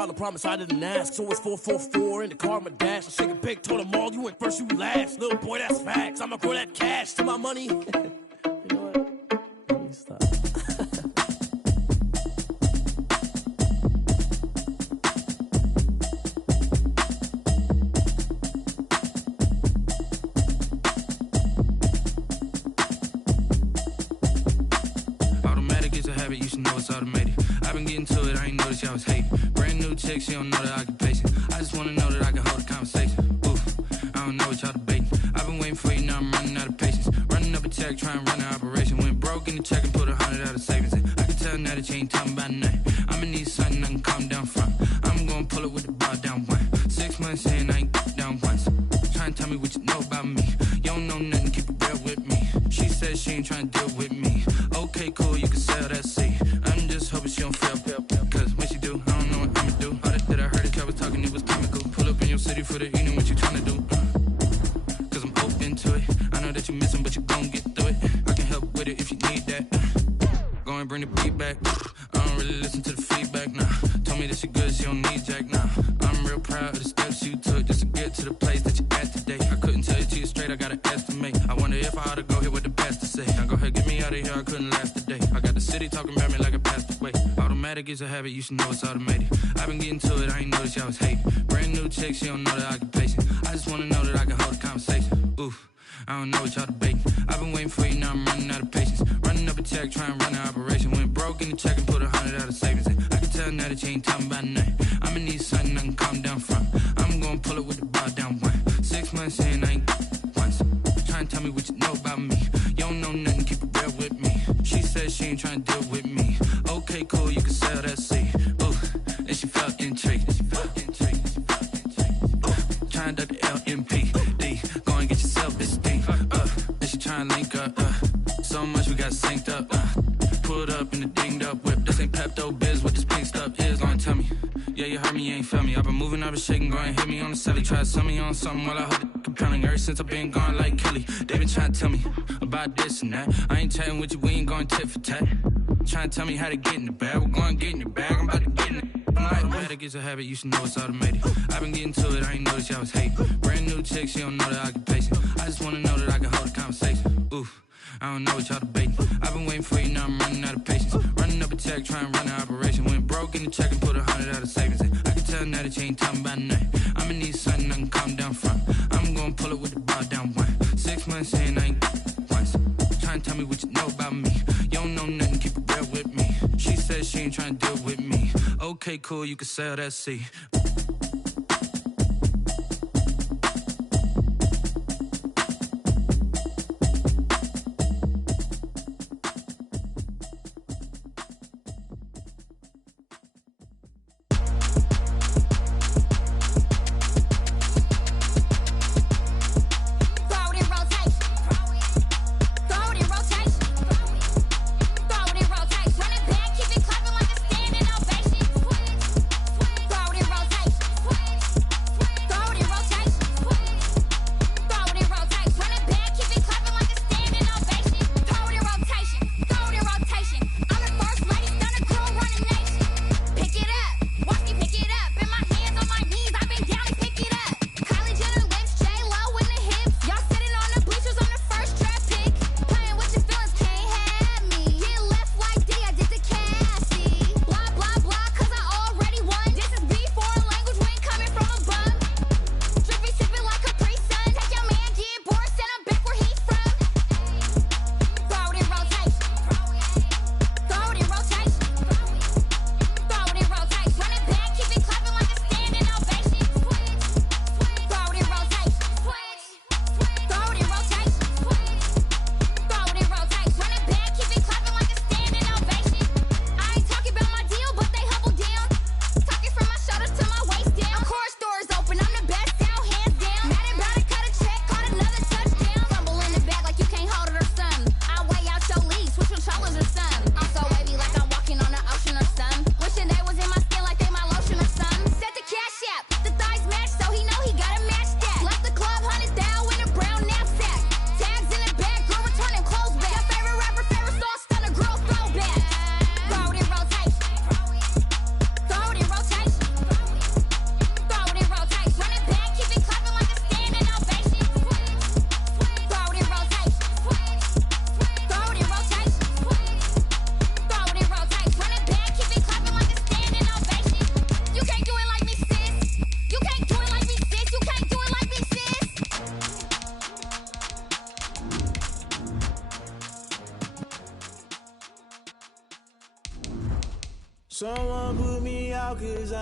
I promise I didn't ask, so it's 444 in the car, my dash. I shake a big, told them all, you went first, you last. Little boy, that's facts. I'ma grow that cash to my money. You know what? Let me stop. Automatic is a habit, you should know it's automated. I've been getting to it, I ain't noticed y'all was hating. Brand new chick, she don't know the occupation. I just wanna know that I can hold a conversation. Oof, I don't know what y'all debating. I've been waiting for you, now I'm running out of patience. Running up a check, trying to run an operation. Went broke in the check and put 100 out of savings in. I can tell now that you ain't talking about nothing. I'ma need something I can calm down from. I'm gonna pull it with the bar down one. 6 months in, I ain't down once. Trying to tell me what you know about me. You don't know nothing, keep it real with me. She said she ain't trying to deal with me. Okay, cool, you can sell that seat. I'm just hoping she don't fail. Cause when she do, I don't know what I'ma do. All that I heard that y'all was talking, it was comical. Pull up in your city for the evening, what you tryna do? Cause I'm open to it. I know that you missing, but you gon' get through it. I can help with it if you need that. Go and bring the beat back. I don't really listen to the feedback, nah. Told me that she good, she don't need jack, nah. I'm real proud of the steps you took just to get to the place that you at today. I couldn't tell it to you straight, I gotta estimate. I wonder if I ought to go here with the pastor say. Now go ahead, get me out of here, I couldn't last today. I got the city talking about me like a passed away. Automatic is a habit, you should know it's automated. I've been getting to it, I ain't noticed y'all was hating. Brand new chick, she don't know the occupation. I just wanna know that I can hold a conversation. Oof, I don't know what y'all debating. I've been waiting for you, now I'm running out of patience. Running up a check, trying to run an operation. Went broke in the check and put 100 out of savings in. I can tell now that you ain't talking about nothing. I'ma need something I can calm down from. I'm gonna pull it with the bar down one. 6 months in, I ain't once. Trying to tell me what you know about me. You don't know nothing, keep it real with me. She said she ain't trying to deal with me. Okay, cool, you can sell that seat. Ooh, and she felt intrigued. Trying to duck the LMPD. Go and get yourself this thing. And she trying to link up. So much we got synced up. Pulled up in the dinged up whip. This ain't Pepto Biz, what this pink stuff is. Gonna tell me. Yeah, you heard me, you ain't felt me. I've been moving, I've been shaking, go and hit me on the celly. Try to sell me on something while I hold it compelling. Ever since I've been gone like Kelly, they been trying to tell me about this and that. I ain't chatting with you, we ain't going tit for tat. Trying to tell me how to get in the bag. We're going to get in your bag, I'm about to get in it. Automatic is a habit, you should know it's automated. I've been getting to it, I ain't noticed y'all was hating. Brand new chick, she don't know the occupation. I just wanna know that I can hold a conversation. Oof, I don't know what y'all debating. I've been waiting for you, now I'm running out of patience. Running up a check, trying to run an operation. Went broke in the check and put 100 out of savings in. I can tell now that you ain't talking about nothing. I'ma need something I can calm down from. I'm gonna pull it with the bar down one. 6 months in, I ain't once. Trying to tell me what you know about me. You don't know nothing, keep it real with me. She said she ain't trying to deal with me. Okay, cool, you can sell that seat. Throw it in rotation.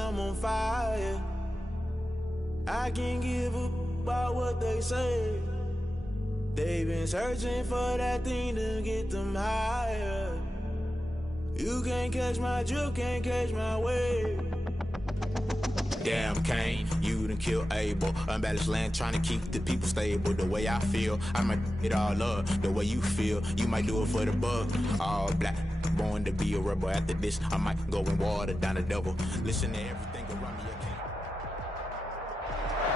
I'm on fire. I can't give up about what they say. They've been searching for that thing to get them higher. You can't catch my drift, can't catch my wave. Damn, Kane, you done killed Abel. Unbalanced land, trying to keep the people stable. The way I feel, I might it all up. The way you feel, you might do it for the buck. All black, born to be a rebel. After this, I might go and water down the devil. Listen to everything around me, I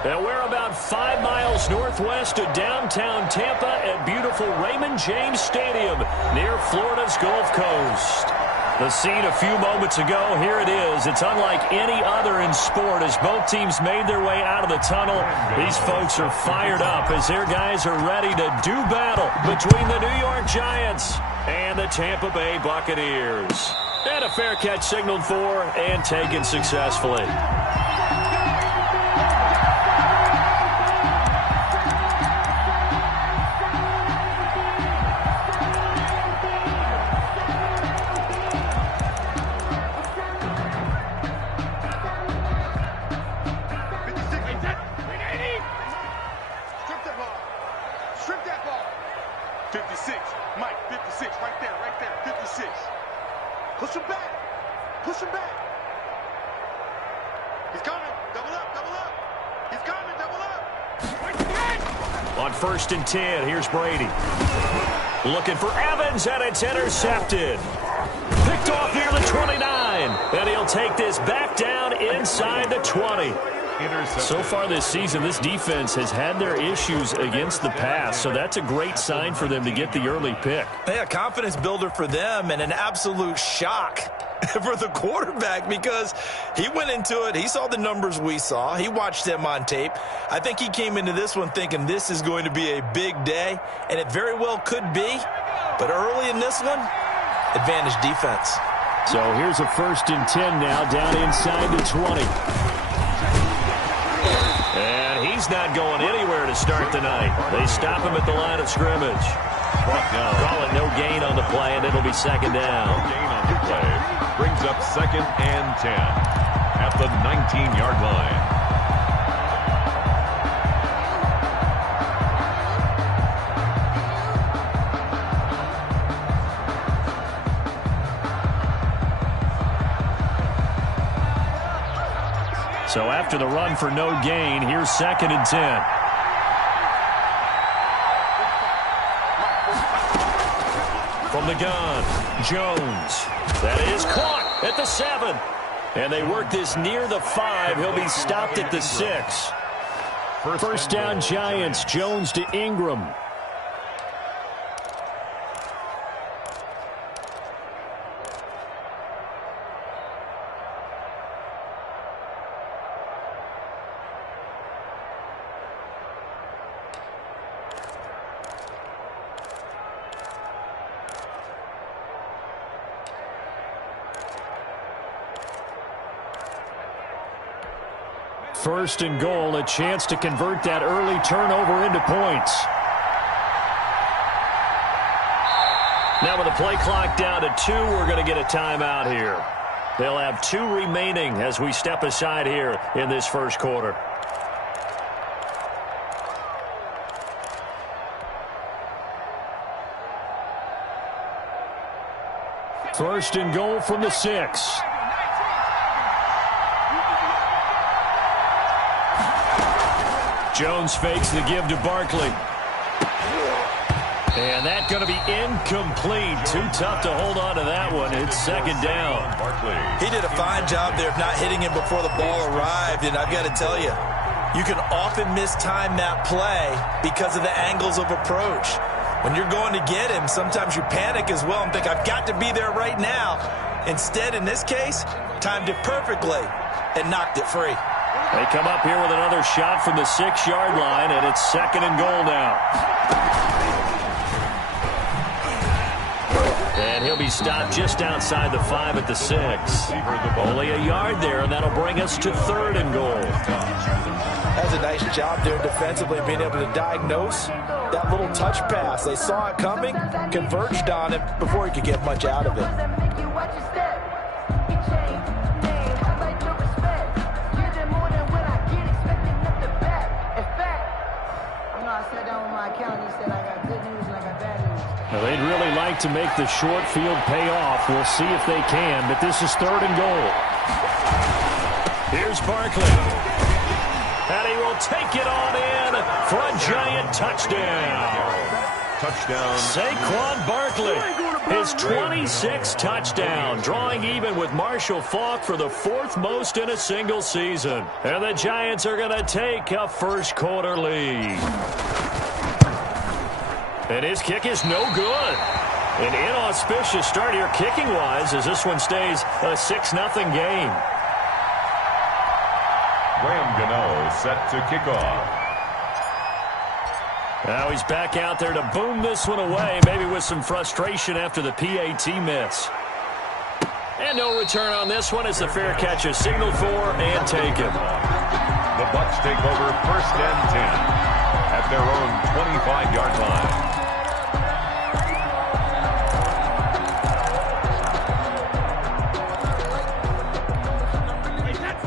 can't. And we're about 5 miles northwest of downtown Tampa at beautiful Raymond James Stadium near Florida's Gulf Coast. The scene a few moments ago, here it is. It's unlike any other in sport as both teams made their way out of the tunnel. These folks are fired up as their guys are ready to do battle between the New York Giants and the Tampa Bay Buccaneers. And a fair catch signaled for and taken successfully. On 1st and 10, here's Brady. Looking for Evans, and it's intercepted. Picked off near the 29, and he'll take this back down inside the 20. So far this season, this defense has had their issues against the pass, so that's a great sign for them to get the early pick. Yeah, confidence builder for them and an absolute shock for the quarterback because he went into it. He saw the numbers we saw. He watched them on tape. I think he came into this one thinking this is going to be a big day, and it very well could be. But early in this one, advantage defense. So here's a 1st and 10 now down inside the 20. And he's not going anywhere to start the night. They stop him at the line of scrimmage. Call it no gain on the play, and it'll be 2nd down. No gain on the play. Brings up 2nd and 10 at the 19-yard line. So after the run for no gain, here's 2nd and 10. From the gun, Jones. That is caught at the 7. And they work this near the 5. He'll be stopped at the 6. First down, Giants. Jones to Ingram. First and goal, a chance to convert that early turnover into points. Now with the play clock down to 2, we're going to get a timeout here. They'll have 2 remaining as we step aside here in this first quarter. First and goal from the 6. Jones fakes the give to Barkley. And that's going to be incomplete. Too tough to hold on to that one. It's 2nd down. He did a fine job there of not hitting him before the ball arrived. And I've got to tell you, you can often mistime that play because of the angles of approach. When you're going to get him, sometimes you panic as well and think, I've got to be there right now. Instead, in this case, timed it perfectly and knocked it free. They come up here with another shot from the 6-yard line, and it's 2nd and goal now. And he'll be stopped just outside the 5 at the 6. Only a yard there, and that'll bring us to 3rd and goal. That's a nice job there defensively, being able to diagnose that little touch pass. They saw it coming, converged on it before he could get much out of it. like to make the short field pay off. We'll see if they can, but this is 3rd and goal. Here's Barkley. And he will take it on in for a Giant touchdown. Touchdown. Saquon Barkley, his 26th touchdown, drawing even with Marshall Faulk for the 4th most in a single season. And the Giants are going to take a first-quarter lead. And his kick is no good. An inauspicious start here kicking-wise as this one stays a 6-0 game. Graham Gano set to kick off. Now he's back out there to boom this one away, maybe with some frustration after the PAT miss. And no return on this one as the fair catch is signaled for and taken. The Bucs take over 1st and 10 at their own 25-yard line.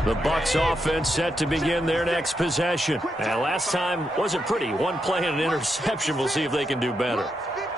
The Bucs offense set to begin their next possession. And last time wasn't pretty. One play and an interception. We'll see if they can do better.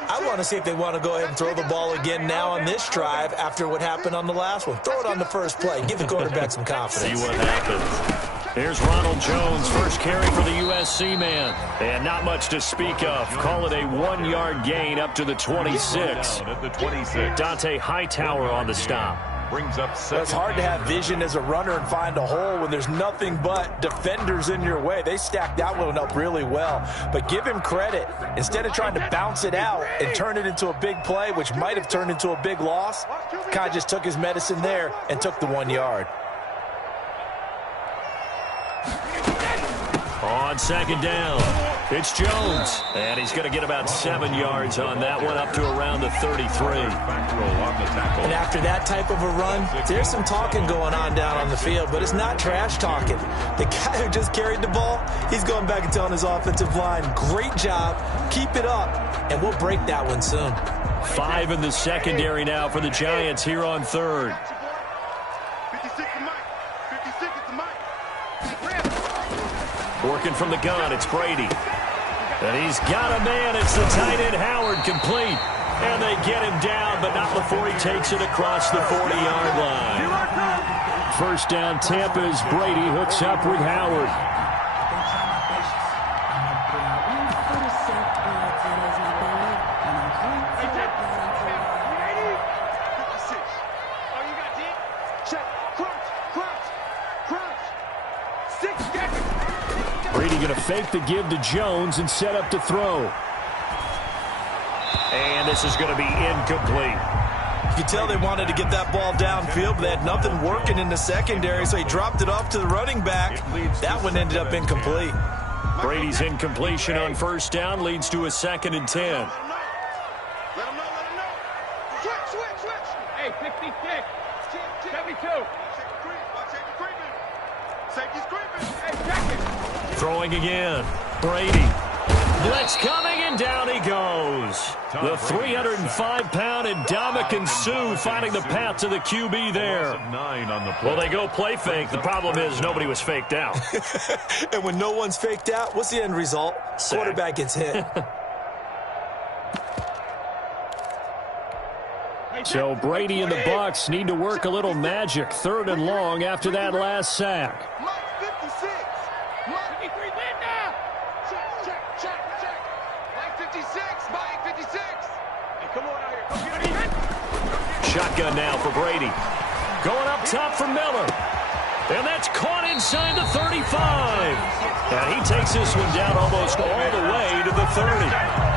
I want to see if they want to go ahead and throw the ball again now on this drive after what happened on the last one. Throw it on the first play. Give the quarterback some confidence. See what happens. Here's Ronald Jones, first carry for the USC man. And not much to speak of. Call it a 1-yard gain up to the 26. At the 26. Dante Hightower on the stop. Brings up 7. It's hard to have vision as a runner and find a hole when there's nothing but defenders in your way. They stacked that one up really well. But give him credit. Instead of trying to bounce it out and turn it into a big play, which might have turned into a big loss, kind of just took his medicine there and took the 1 yard. On second down, it's Jones. And he's going to get about 7 yards on that one, up to around the 33. And after that type of a run, there's some talking going on down on the field, but it's not trash talking. The guy who just carried the ball, he's going back and telling his offensive line, great job, keep it up, and we'll break that one soon. 5 in the secondary now for the Giants here on 3rd. Working from the gun, it's Brady. And he's got a man. It's the tight end, Howard, complete. And they get him down, but not before he takes it across the 40-yard line. First down, Tampa as Brady hooks up with Howard. Brady going to fake the give to Jones and set up to throw. And this is going to be incomplete. You could tell they wanted to get that ball downfield, but they had nothing working in the secondary, so he dropped it off to the running back. That one ended up incomplete. Brady's incompletion on first down leads to a 2nd and 10. Let him know. Switch. Hey, 66. 72. Safety's creeping. Hey, check it. Throwing again. Brady. Blitz coming, and down he goes. The 305-pound Ndamukong Suh finding the path to the QB there. Well, they go play fake. The problem is nobody was faked out. And when no one's faked out, what's the end result? Sack. Quarterback gets hit. So Brady and the Bucs need to work a little magic. 3rd and long after that last sack. Shotgun now for Brady. Going up top for Miller. And that's caught inside the 35. And he takes this one down almost all the way to the 30.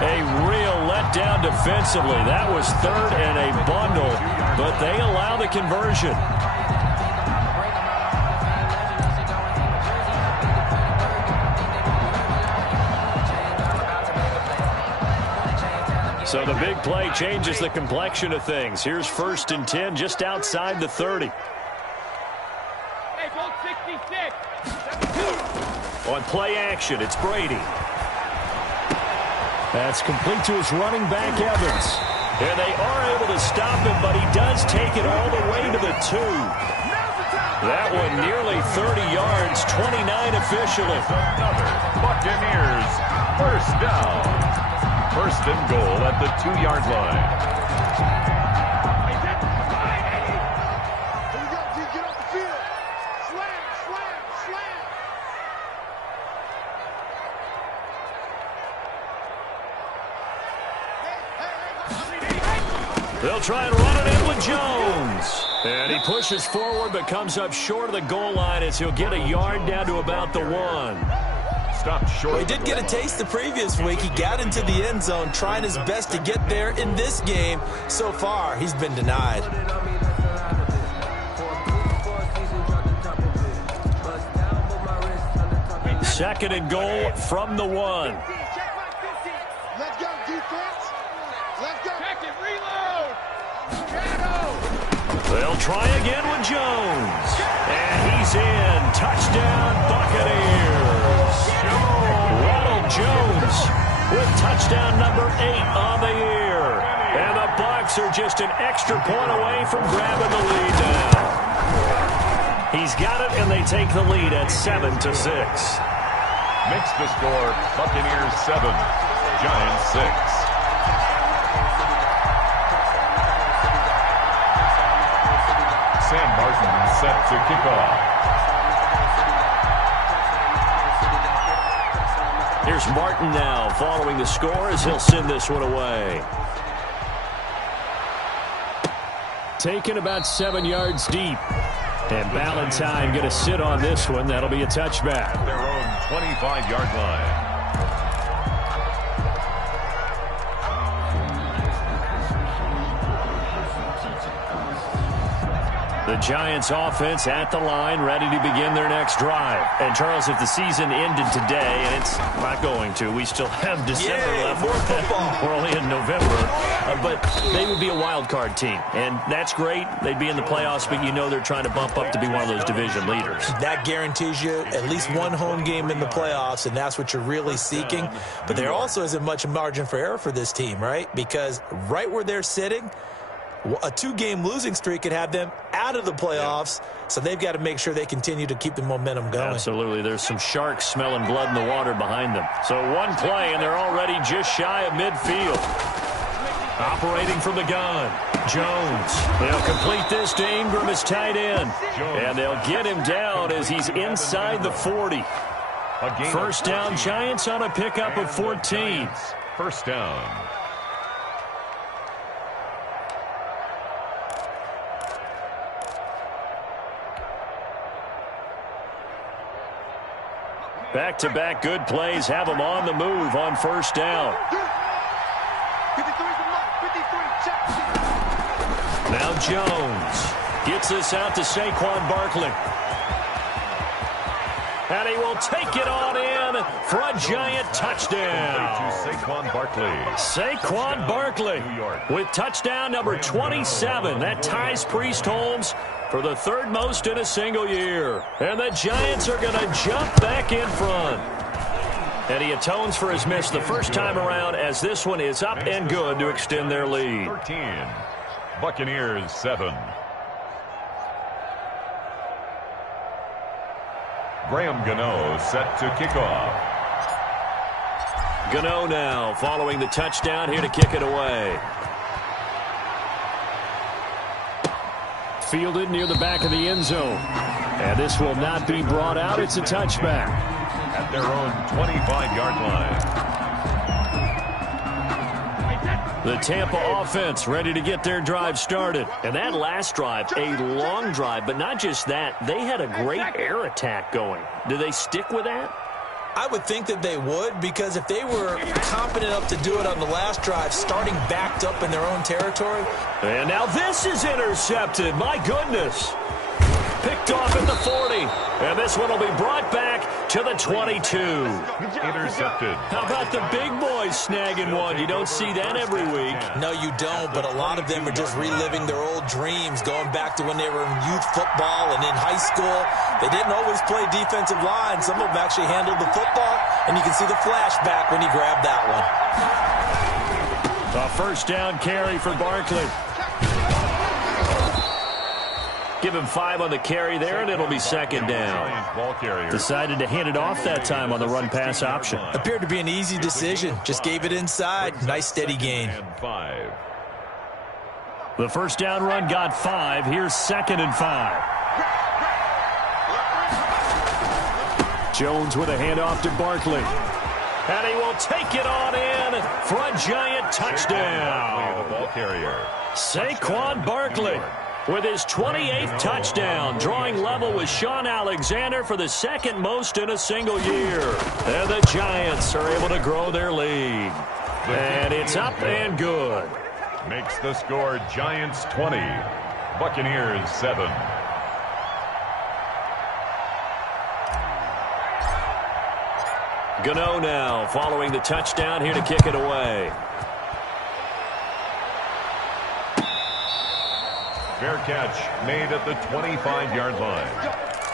A real letdown defensively. That was 3rd and a bundle, but they allow the conversion. So the big play changes the complexion of things. Here's 1st and 10 just outside the 30. Hey, both 66. On play action, it's Brady. That's complete to his running back, Evans. And they are able to stop him, but he does take it all the way to the 2. That one nearly 30 yards, 29 officially. Buccaneers, first down. First and goal at the 2-yard line. They'll try and run it in with Jones. And he pushes forward but comes up short of the goal line as he'll get a yard down to about the 1. Stopped short. Well, he did get a taste the previous week. He got into the end zone trying his best to get there in this game. So far, he's been denied. Second and goal from the 1. Let's go, defense. Let's go. Check it, reload. They'll try again with Jones. And he's in. Touchdown, Buccaneers. Ronald Jones with touchdown number 8 on the year. And the Bucs are just an extra point away from grabbing the lead now. He's got it, and they take the lead at 7-6. Makes the score Buccaneers 7, Giants 6. Sam Martin set to kick off. Here's Martin now following the score as he'll send this one away. Taken about 7 yards deep. And Ballantyne going to sit on this one. That'll be a touchback. At their own 25-yard line. The Giants offense at the line, ready to begin their next drive. And, Charles, if the season ended today, and it's not going to, we still have December left. More football. We're only in November. But they would be a wild card team. And that's great. They'd be in the playoffs, but you know they're trying to bump up to be one of those division leaders. That guarantees you at least one home game in the playoffs, and that's what you're really seeking. But there also isn't much margin for error for this team, right? Because right where they're sitting, a 2-game losing streak could have them out of the playoffs, so they've got to make sure they continue to keep the momentum going. Absolutely. There's some sharks smelling blood in the water behind them. So one play, and they're already just shy of midfield. Operating from the gun, Jones. They'll complete this to Ingram as tight end. And they'll get him down as he's inside the 40. First down, Giants on a pickup of 14. First down. Back-to-back good plays have them on the move on first down. 53's the mark. 53, check. Now Jones gets this out to Saquon Barkley. And he will take it on in for a Giant touchdown. Saquon Barkley. Saquon Barkley with touchdown number 27. That ties Priest Holmes for the third most in a single year. And the Giants are going to jump back in front. And he atones for his miss the first time around as this one is up and good to extend their lead. 13. Buccaneers 7. Graham Gano set to kick off. Gano now following the touchdown here to kick it away. Fielded near the back of the end zone. And this will not be brought out. It's a touchback. At their own 25-yard line. The Tampa offense ready to get their drive started. And that last drive, a long drive, but not just that. They had a great air attack going. Do they stick with that? I would think that they would, because if they were confident enough to do it on the last drive, starting backed up in their own territory. And now this is intercepted. My goodness. Picked off at the 40. And this one will be brought back to the 22. Intercepted. How about the big boys snagging one? You don't see that every week. No, you don't, but a lot of them are just reliving their old dreams, going back to when they were in youth football and in high school. They didn't always play defensive line. Some of them actually handled the football, and you can see the flashback when he grabbed that one. A first down carry for Barkley. Give him 5 on the carry there, and it'll be second down. Decided to hand it off that time on the run-pass option. Appeared to be an easy decision. Just gave it inside. Nice steady gain. The first down run got 5. Here's 2nd and 5. Jones with a handoff to Barkley. And he will take it on in for a giant touchdown. Saquon Barkley with his 28th touchdown, drawing level with Sean Alexander for the 2nd most in a single year. And the Giants are able to grow their lead. And it's up and good. Makes the score Giants 20, Buccaneers 7. Gano now following the touchdown here to kick it away. Fair catch made at the 25-yard line.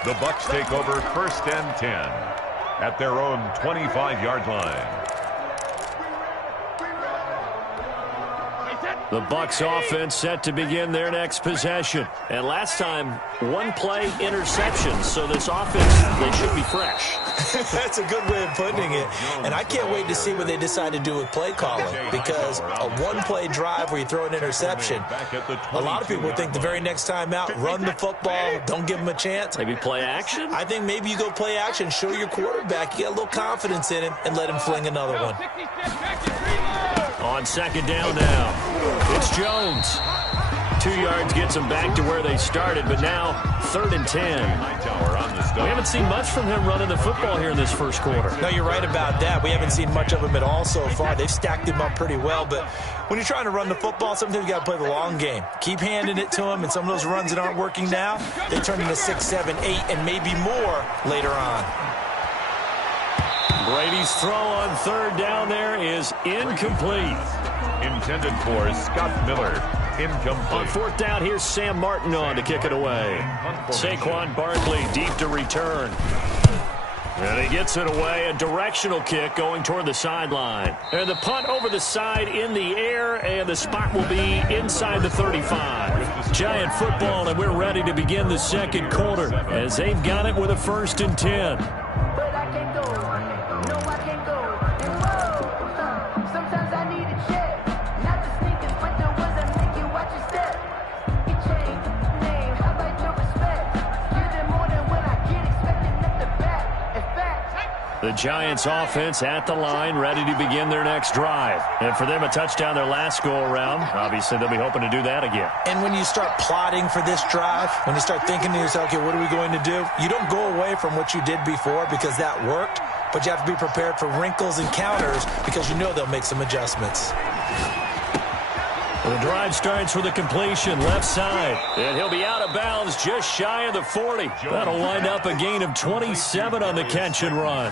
The Bucs take over 1st and 10 at their own 25-yard line. The Bucs offense set to begin their next possession. And last time, 1-play interception. So this offense, they should be fresh. That's a good way of putting it. And I can't wait to see what they decide to do with play calling. Because a 1-play drive where you throw an interception, a lot of people think the very next time out, run the football, don't give them a chance. Maybe play action? I think maybe you go play action, show your quarterback, you get a little confidence in him, and let him fling another one. On 2nd down now, it's Jones. 2 yards gets them back to where they started, but now 3rd and 10. We haven't seen much from him running the football here in this first quarter. No, you're right about that. We haven't seen much of him at all so far. They've stacked him up pretty well, but when you're trying to run the football, sometimes you got to play the long game. Keep handing it to him, and some of those runs that aren't working now, they turn into 6, 7, 8, and maybe more later on. Brady's throw on 3rd down there is incomplete. Intended for Scott Miller. Incomplete. On 4th down, here's Sam Martin on to kick it away. Saquon Barkley deep to return. And he gets it away, a directional kick going toward the sideline. And the punt over the side in the air, and the spot will be inside the 35. Giant football, and we're ready to begin the 2nd quarter as they've got it with a 1st and 10. The Giants offense at the line, ready to begin their next drive. And for them, a touchdown their last go-around. Obviously, they'll be hoping to do that again. And when you start plotting for this drive, when you start thinking to yourself, okay, what are we going to do? You don't go away from what you did before because that worked, but you have to be prepared for wrinkles and counters because you know they'll make some adjustments. The drive starts with a completion left side, and he'll be out of bounds just shy of the 40. That'll wind up a gain of 27 on the catch and run.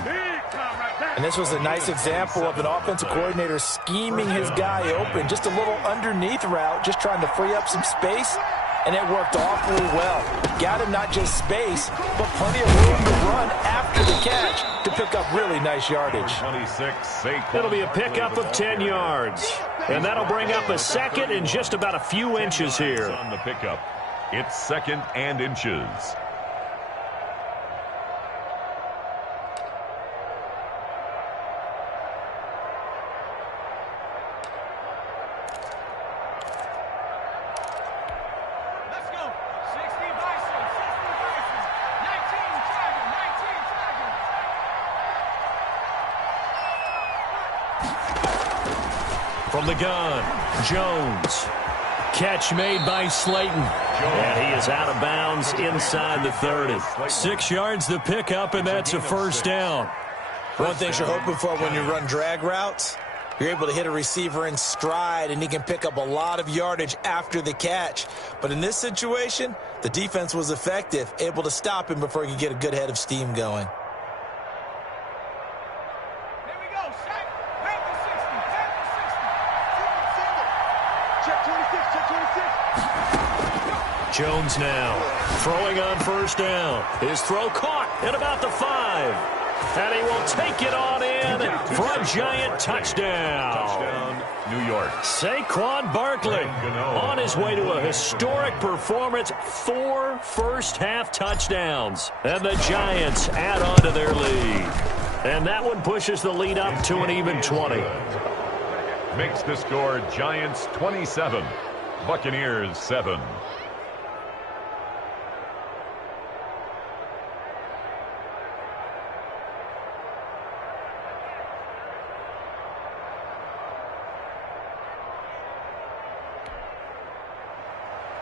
And this was a nice example of an offensive coordinator scheming his guy open, just a little underneath route, just trying to free up some space, and it worked awfully well. Got him not just space, but plenty of room to run after the catch to pick up really nice yardage. It'll be a pickup of 10 yards. And that'll bring up a 2nd and just about a few inches here. On the pickup, it's 2nd and inches. Let's go. 60 Bison, 19 Dragon, 19 Dragon. From the gun, Jones. Catch made by Slayton. And he is out of bounds inside the 30. 6 yards the pickup, and that's a 1st down. One thing you're hoping for when you run drag routes, you're able to hit a receiver in stride, and he can pick up a lot of yardage after the catch. But in this situation, the defense was effective, able to stop him before he could get a good head of steam going. Here we go. Shaq. Back to 60. Back to 60. Check 26. Check 26. Jones now throwing on 1st down. His throw caught at about the 5. And he will take it on in for a Giant touchdown. Touchdown, New York. Saquon Barkley on his way to a historic performance. 4 first-half touchdowns. And the Giants add on to their lead. And that one pushes the lead up to an even 20. Makes the score Giants 27, Buccaneers 7.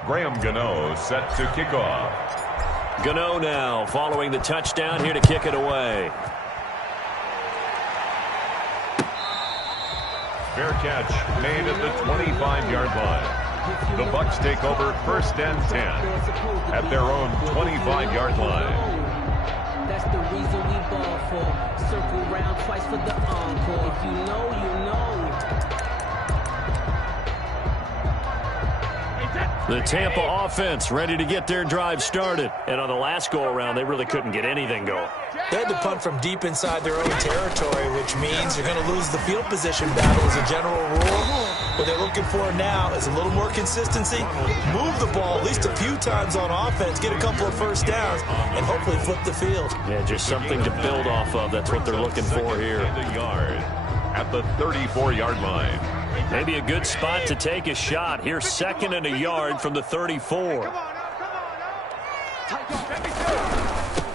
Graham Gano set to kick off. Gano now following the touchdown here to kick it away. Fair catch made at the 25-yard line. The Bucs take over 1st and 10 at their own 25-yard line. That's the reason we ball for. Circle round twice for the encore. If you know, you know. The Tampa offense ready to get their drive started. And on the last go-around, they really couldn't get anything going. They had to punt from deep inside their own territory, which means you're going to lose the field position battle as a general rule. What they're looking for now is a little more consistency, move the ball at least a few times on offense, get a couple of first downs, and hopefully flip the field. Yeah, just something to build off of. That's what they're looking for here. A yard at the 34-yard line. Maybe a good spot to take a shot. Here's 2nd and a yard from the 34.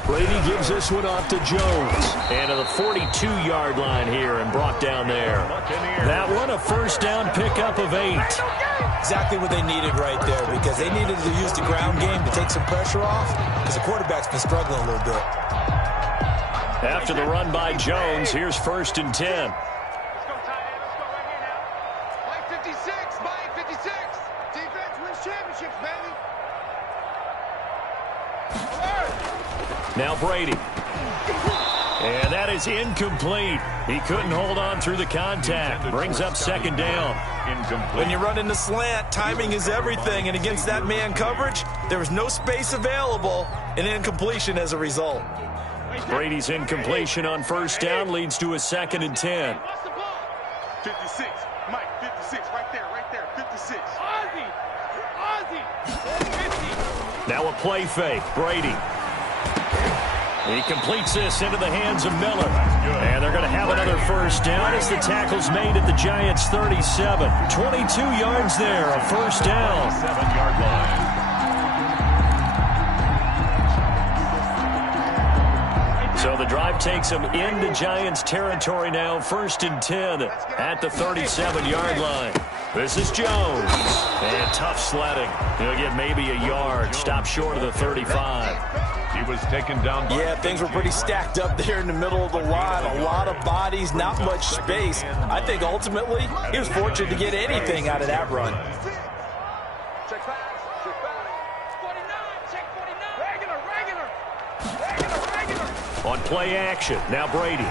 Brady gives this one off to Jones. And to the 42-yard line here and brought down there. That one a first down pickup of 8. Exactly what they needed right there, because they needed to use the ground game to take some pressure off, because the quarterback's been struggling a little bit. After the run by Jones, here's 1st and 10. Now Brady. And that is incomplete. He couldn't hold on through the contact. Brings up 2nd down. When you run in the slant, timing is everything. And against that man coverage, there was no space available. An incompletion as a result. Brady's incompletion on 1st down leads to a 2nd and 10. 56. Mike, 56. Right there. 56. Ozzy. Now a play fake. Brady. He completes this into the hands of Miller. And they're going to have another first down as the tackle's made at the Giants' 37. 22 yards there, a first down. 7-yard line. So the drive takes them into Giants territory now. 1st and 10 at the 37-yard line. This is Jones. And tough sledding. He'll get maybe a yard. Stop short of the 35. He was taken down. Yeah, things were pretty stacked up there in the middle of the line. A lot of bodies, not much space. I think ultimately he was fortunate to get anything out of that run. Check back. 49. Check 49. Regular. On play action, now Brady.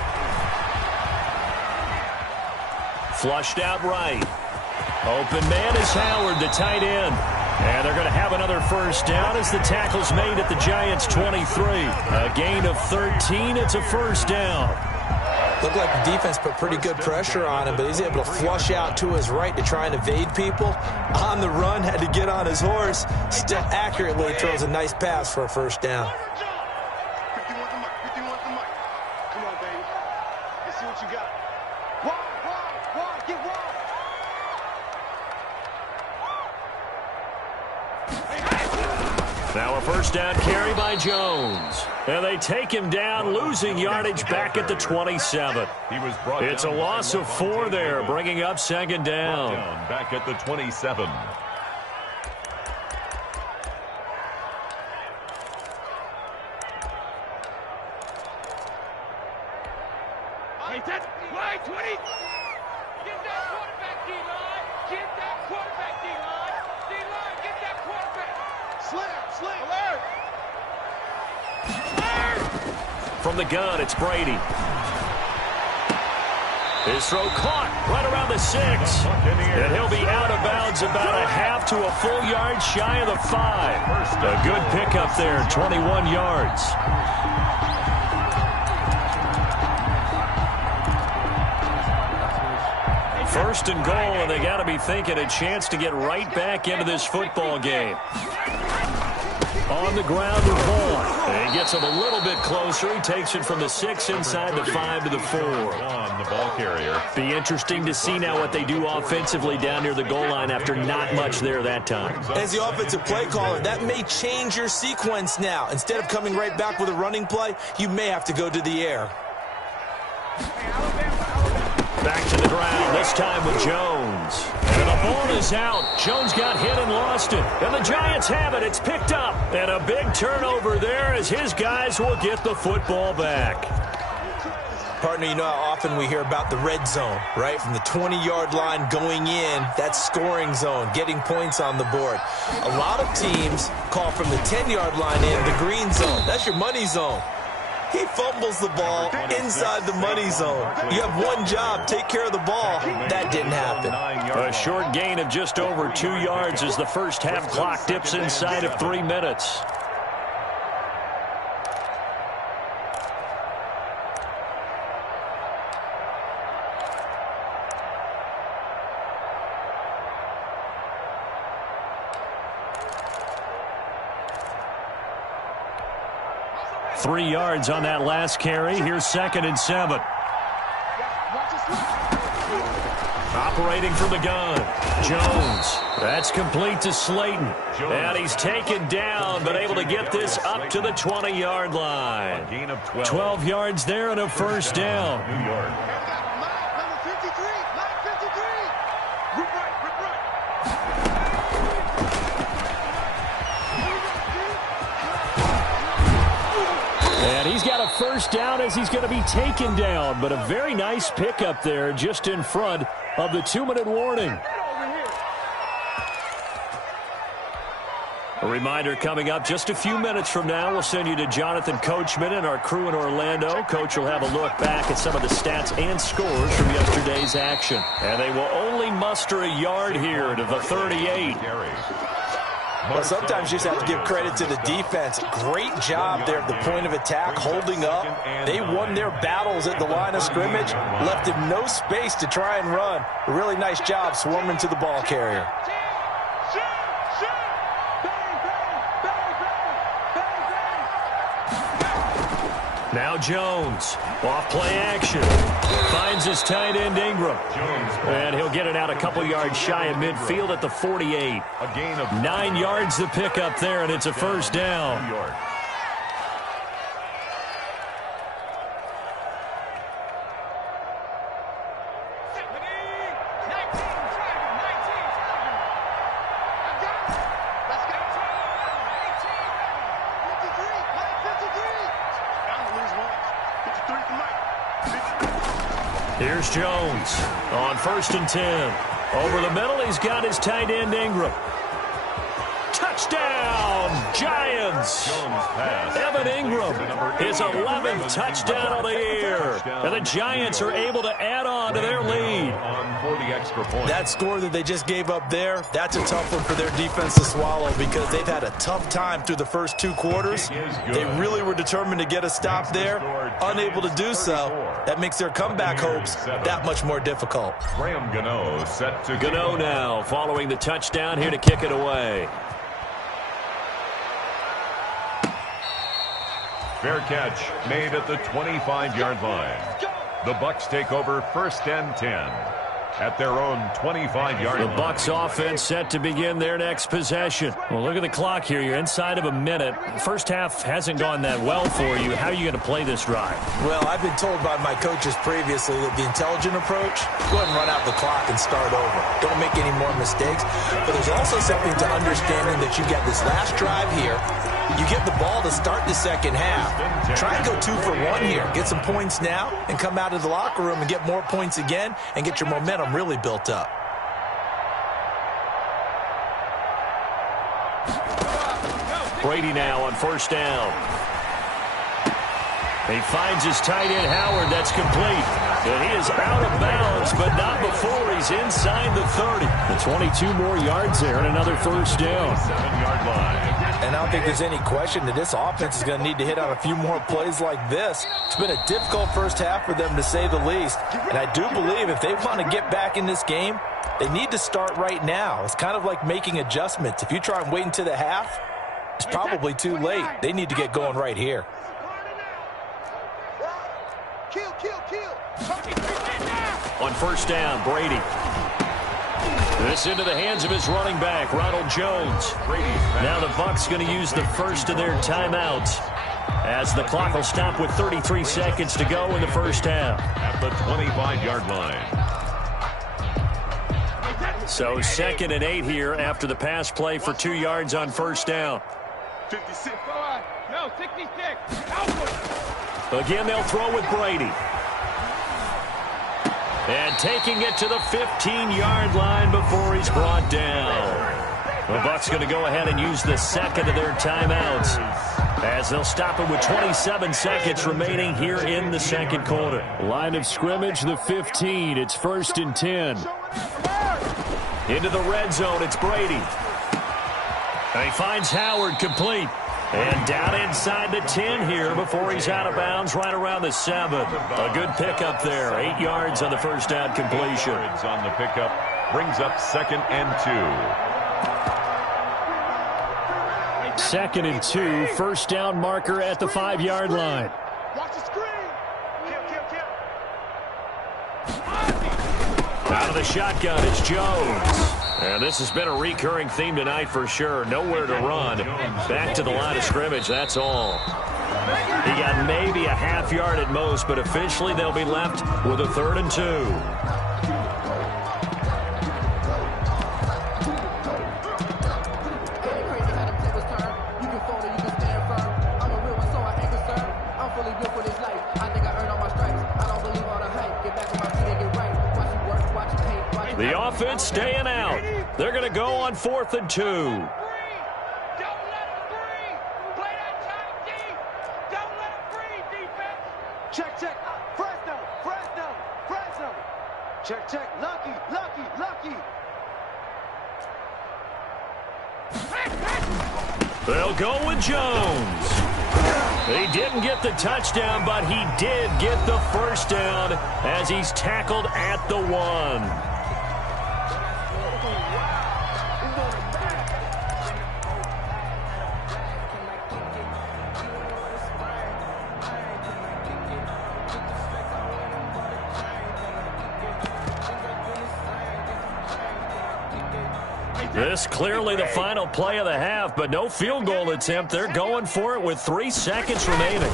Flushed out right. Open man is Howard, the tight end. And they're going to have another first down as the tackle's made at the Giants' 23. A gain of 13. It's a first down. Looked like the defense put pretty good pressure on him, but he's able to flush out to his right to try and evade people. On the run, had to get on his horse. Still accurately throws a nice pass for a first down. 51 to Mike. Come on, baby. Let's see what you got. Wide. Get wide. Now a first down carry by Jones. And they take him down, losing yardage back at the 27. It's a loss of 4 there, bringing up 2nd down. Back at the 27. Hey, that's right, 20. Get that quarterback, D-line. Get that quarterback, D-line. D-line, get that quarterback. Slam. Alert. From the gun, it's Brady. His throw caught right around the 6. And he'll be out of bounds about a half to a full yard shy of the 5. A good pickup there, 21 yards. First and goal, and they got to be thinking a chance to get right back into this football game. On the ground with ball. And he gets him a little bit closer. He takes it from the 6 inside the 5 to the 4. On the ball carrier. Be interesting to see now what they do offensively down near the goal line after not much there that time. As the offensive play caller, that may change your sequence now. Instead of coming right back with a running play, you may have to go to the air. Back to the ground, this time with Jones. And the ball is out. Jones got hit and lost it. And the Giants have it. It's picked up. And a big turnover there as his guys will get the football back. Partner, you know how often we hear about the red zone, right? From the 20-yard line going in, that's scoring zone, getting points on the board. A lot of teams call from the 10-yard line in the green zone. That's your money zone. He fumbles the ball inside the money zone. You have one job, take care of the ball. That didn't happen. A short gain of just over 2 yards as the first half clock dips inside of 3 minutes. Three yards on that last carry. Here's 2nd and 7. Operating from the gun. Jones. That's complete to Slayton. And he's taken down, but able to get this up to the 20-yard line. A gain of 12. 12 yards there and a first down. New York. And he's got a first down as he's going to be taken down. But a very nice pickup there just in front of the 2-minute warning. A reminder coming up just a few minutes from now. We'll send you to Jonathan Coachman and our crew in Orlando. Coach will have a look back at some of the stats and scores from yesterday's action. And they will only muster a yard here to the 38. Well, sometimes you just have to give credit to the defense. Great job there at the point of attack, holding up. They won their battles at the line of scrimmage, left him no space to try and run. A really nice job swarming to the ball carrier. Now Jones, off play action, finds his tight end Ingram, and he'll get it out a couple yards shy of midfield at the 48. A gain of 9 yards to pick up there, and it's a first down. New York. Here's Jones on 1st and 10. Over the middle, he's got his tight end Ingram. Touchdown, Giants! Evan Ingram, his 11th touchdown of the year. And the Giants are able to add on to their lead. That score that they just gave up there, that's a tough one for their defense to swallow because they've had a tough time through the first 2 quarters. They really were determined to get a stop there, unable to do so. That makes their comeback hopes that much more difficult. Graham Gano set to Gano now following the touchdown here to kick it away. Fair catch made at the 25-yard line. The Bucs take over 1st and 10 at their own 25-yard line. The Bucs offense set to begin their next possession. Well, look at the clock here. You're inside of a minute. First half hasn't gone that well for you. How are you going to play this drive? Well, I've been told by my coaches previously that the intelligent approach, go ahead and run out the clock and start over. Don't make any more mistakes. But there's also something to understanding that you get this last drive here. You get the ball to start the second half. Try and go 2 for 1 here. Get some points now and come out of the locker room and get more points again and get your momentum really built up. Brady now on 1st down. He finds his tight end Howard. That's complete. And he is out of bounds, but not before he's inside the 30. The 22 more yards there and another first down. 7-yard line. And I don't think there's any question that this offense is going to need to hit on a few more plays like this. It's been a difficult first half for them, to say the least. And I do believe if they want to get back in this game, they need to start right now. It's kind of like making adjustments. If you try and wait until the half, it's probably too late. They need to get going right here. On first down, Brady. This into the hands of his running back, Ronald Jones. Now the Bucs going to use the first of their timeouts, as the clock will stop with 33 seconds to go in the first half. At the 25-yard line. So 2nd and 8 here after the pass play for 2 yards on first down. 56. No, 66. Again, they'll throw with Brady. And taking it to the 15-yard line before he's brought down. The Bucs going to go ahead and use the second of their timeouts, as they'll stop it with 27 seconds remaining here in the second quarter. Line of scrimmage, the 15. It's 1st and 10. Into the red zone, it's Brady. And he finds Howard complete. And down inside the 10 here before he's out of bounds, right around the 7. A good pickup there. 8 yards on the first down completion. On the pickup brings up 2nd and 2. 2nd and 2. First down marker at the 5-yard line. Watch the screen. Out of the shotgun, it's Jones. And this has been a recurring theme tonight for sure. Nowhere to run. Back to the line of scrimmage, that's all. He got maybe a half yard at most, but officially they'll be left with a 3rd and 2. The offense staying out. They're going to go on 4th and 2. Don't let him breathe. Play that tight D. Don't let him breathe, defense. Check. Fresno. Check. Lucky. They'll go with Jones. He didn't get the touchdown, but he did get the first down as he's tackled at the 1. This clearly the final play of the half, but no field goal attempt. They're going for it with 3 seconds remaining.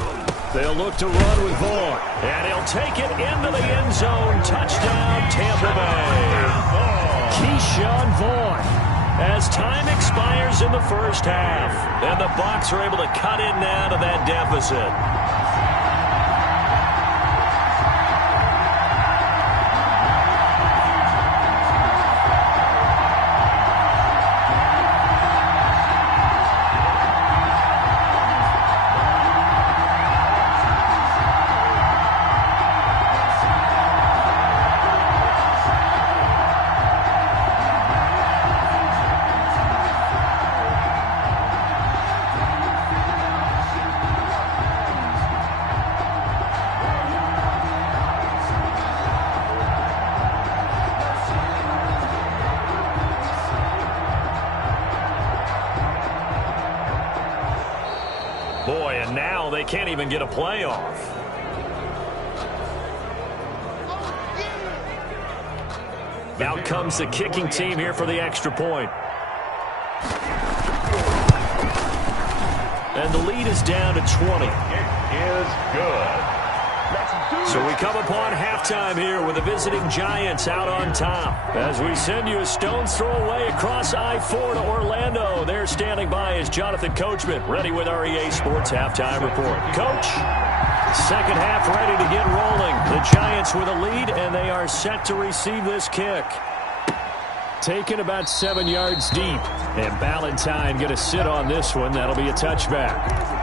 They'll look to run with Vaughn, and he'll take it into the end zone. Touchdown, Tampa Bay. Keyshawn Vaughn, as time expires in the first half, and the Bucs are able to cut in now to that deficit. Boy, and now they can't even get a playoff. Out comes the kicking team here for the extra point. And the lead is down to 20. It is good. So we come upon halftime here with the visiting Giants out on top. As we send you a stone's throw away across I-4 to Orlando. There standing by is Jonathan Coachman, ready with our EA Sports Halftime Report. Coach, second half ready to get rolling. The Giants with a lead, and they are set to receive this kick. Taken about 7 yards deep. And Ballantyne going to sit on this one. That'll be a touchback.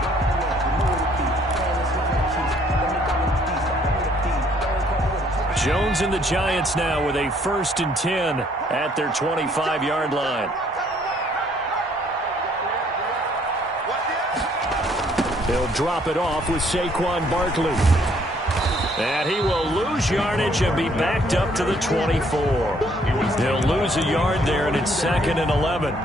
Jones and the Giants now with a 1st and 10 at their 25-yard line. He'll drop it off with Saquon Barkley. And he will lose yardage and be backed up to the 24. He'll lose a yard there, and it's 2nd and 11.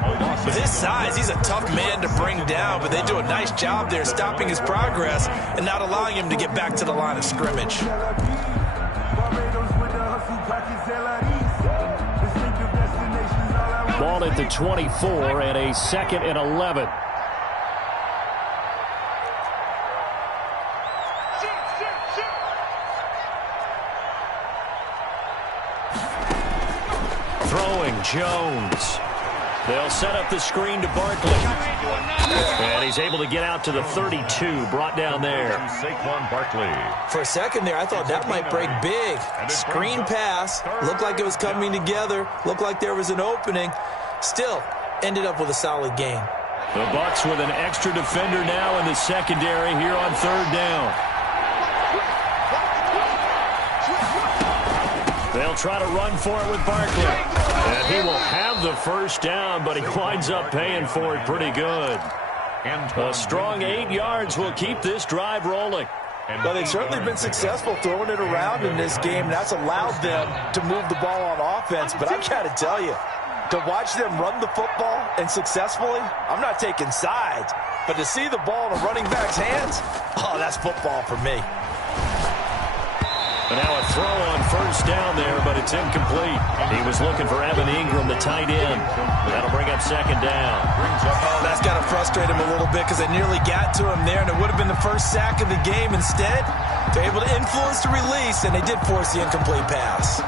With his size, he's a tough man to bring down, but they do a nice job there stopping his progress and not allowing him to get back to the line of scrimmage. Ball at the 24 and a 2nd and 11. Throwing Jones. They'll set up the screen to Barkley. And he's able to get out to the 32, brought down there. Saquon Barkley. For a second there, I thought that might break big. Screen pass. Looked like it was coming together. Looked like there was an opening. Still, ended up with a solid game. The Bucs with an extra defender now in the secondary here on 3rd down. They'll try to run for it with Barkley. And he will have the first down, but he winds up paying for it pretty good. A strong 8 yards will keep this drive rolling. Well, they've certainly been successful throwing it around in this game. That's allowed them to move the ball on offense. But I got to tell you, to watch them run the football and successfully, I'm not taking sides. But to see the ball in a running back's hands, oh, that's football for me. And now a throw on 1st down there, but it's incomplete. He was looking for Evan Ingram, the tight end. That'll bring up 2nd down. Oh, that's got to frustrate him a little bit because they nearly got to him there, and it would have been the first sack of the game. Instead, they're able to influence the release, and they did force the incomplete pass.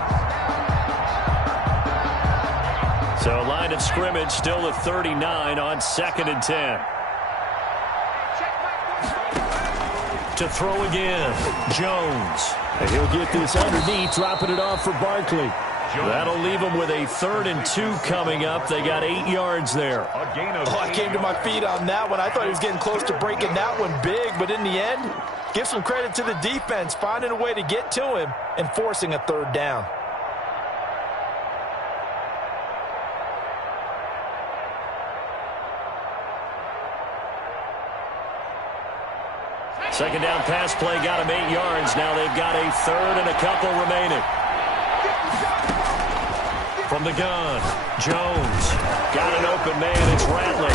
So line of scrimmage still the 39 on 2nd and 10. To throw again, Jones. And he'll get this underneath, dropping it off for Barkley. That'll leave them with a 3rd and 2 coming up. They got 8 yards there. Oh, I came to my feet on that one. I thought he was getting close to breaking that one big, but in the end, give some credit to the defense, finding a way to get to him and forcing a 3rd down. Second down pass play got him 8 yards. Now they've got a 3rd and a couple remaining. From the gun, Jones got an open man. It's Rattler.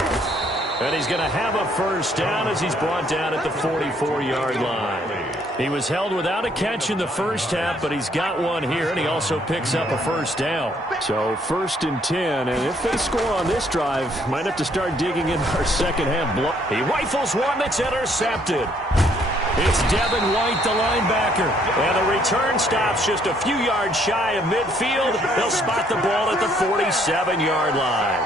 And he's going to have a first down as he's brought down at the 44-yard line. He was held without a catch in the first half, but he's got one here, and he also picks up a first down. So 1st and 10, and if they score on this drive, might have to start digging in our second half block. He rifles one that's intercepted. It's Devin White, the linebacker. And the return stops just a few yards shy of midfield. They'll spot the ball at the 47-yard line.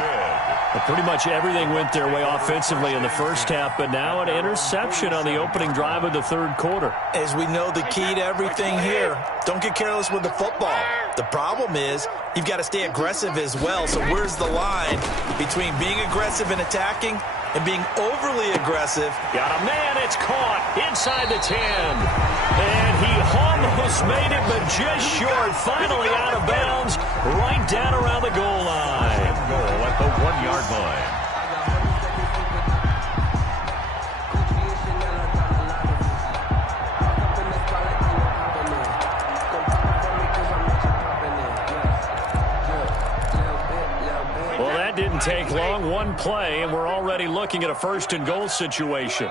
Well, pretty much everything went their way offensively in the first half, but now an interception on the opening drive of the 3rd quarter. As we know, the key to everything here, don't get careless with the football. The problem is you've got to stay aggressive as well. So where's the line between being aggressive and attacking and being overly aggressive? Got a man, it's caught inside the 10. And he almost made it, but just short. Finally out of bounds, right down around the goal line. Goal at the 1-yard line. Well, that didn't take long. One play, and we're already looking at a 1st and goal situation.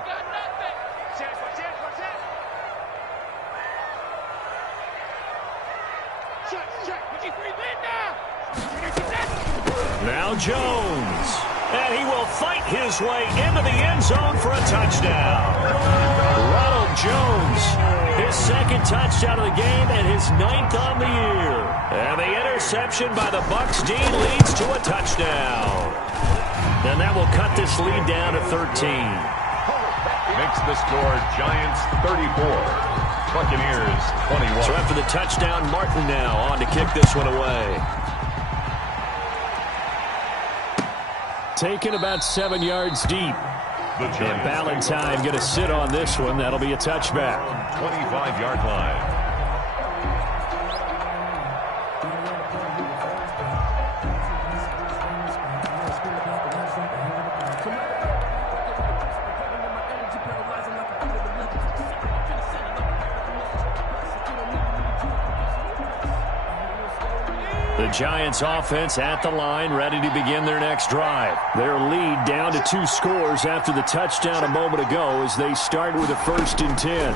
Now Jones. And he will fight his way into the end zone for a touchdown. Ronald Jones, his 2nd touchdown of the game and his 9th on the year. And the interception by the Bucs D leads to a touchdown. And that will cut this lead down to 13. Makes the score Giants 34, Buccaneers 21. So after the touchdown, Martin now on to kick this one away. Taken about 7 yards deep. And Ballantyne going to sit on this one. That'll be a touchback. 25-yard line. The Giants offense at the line, ready to begin their next drive. Their lead down to 2 scores after the touchdown a moment ago as they start with a 1st and 10.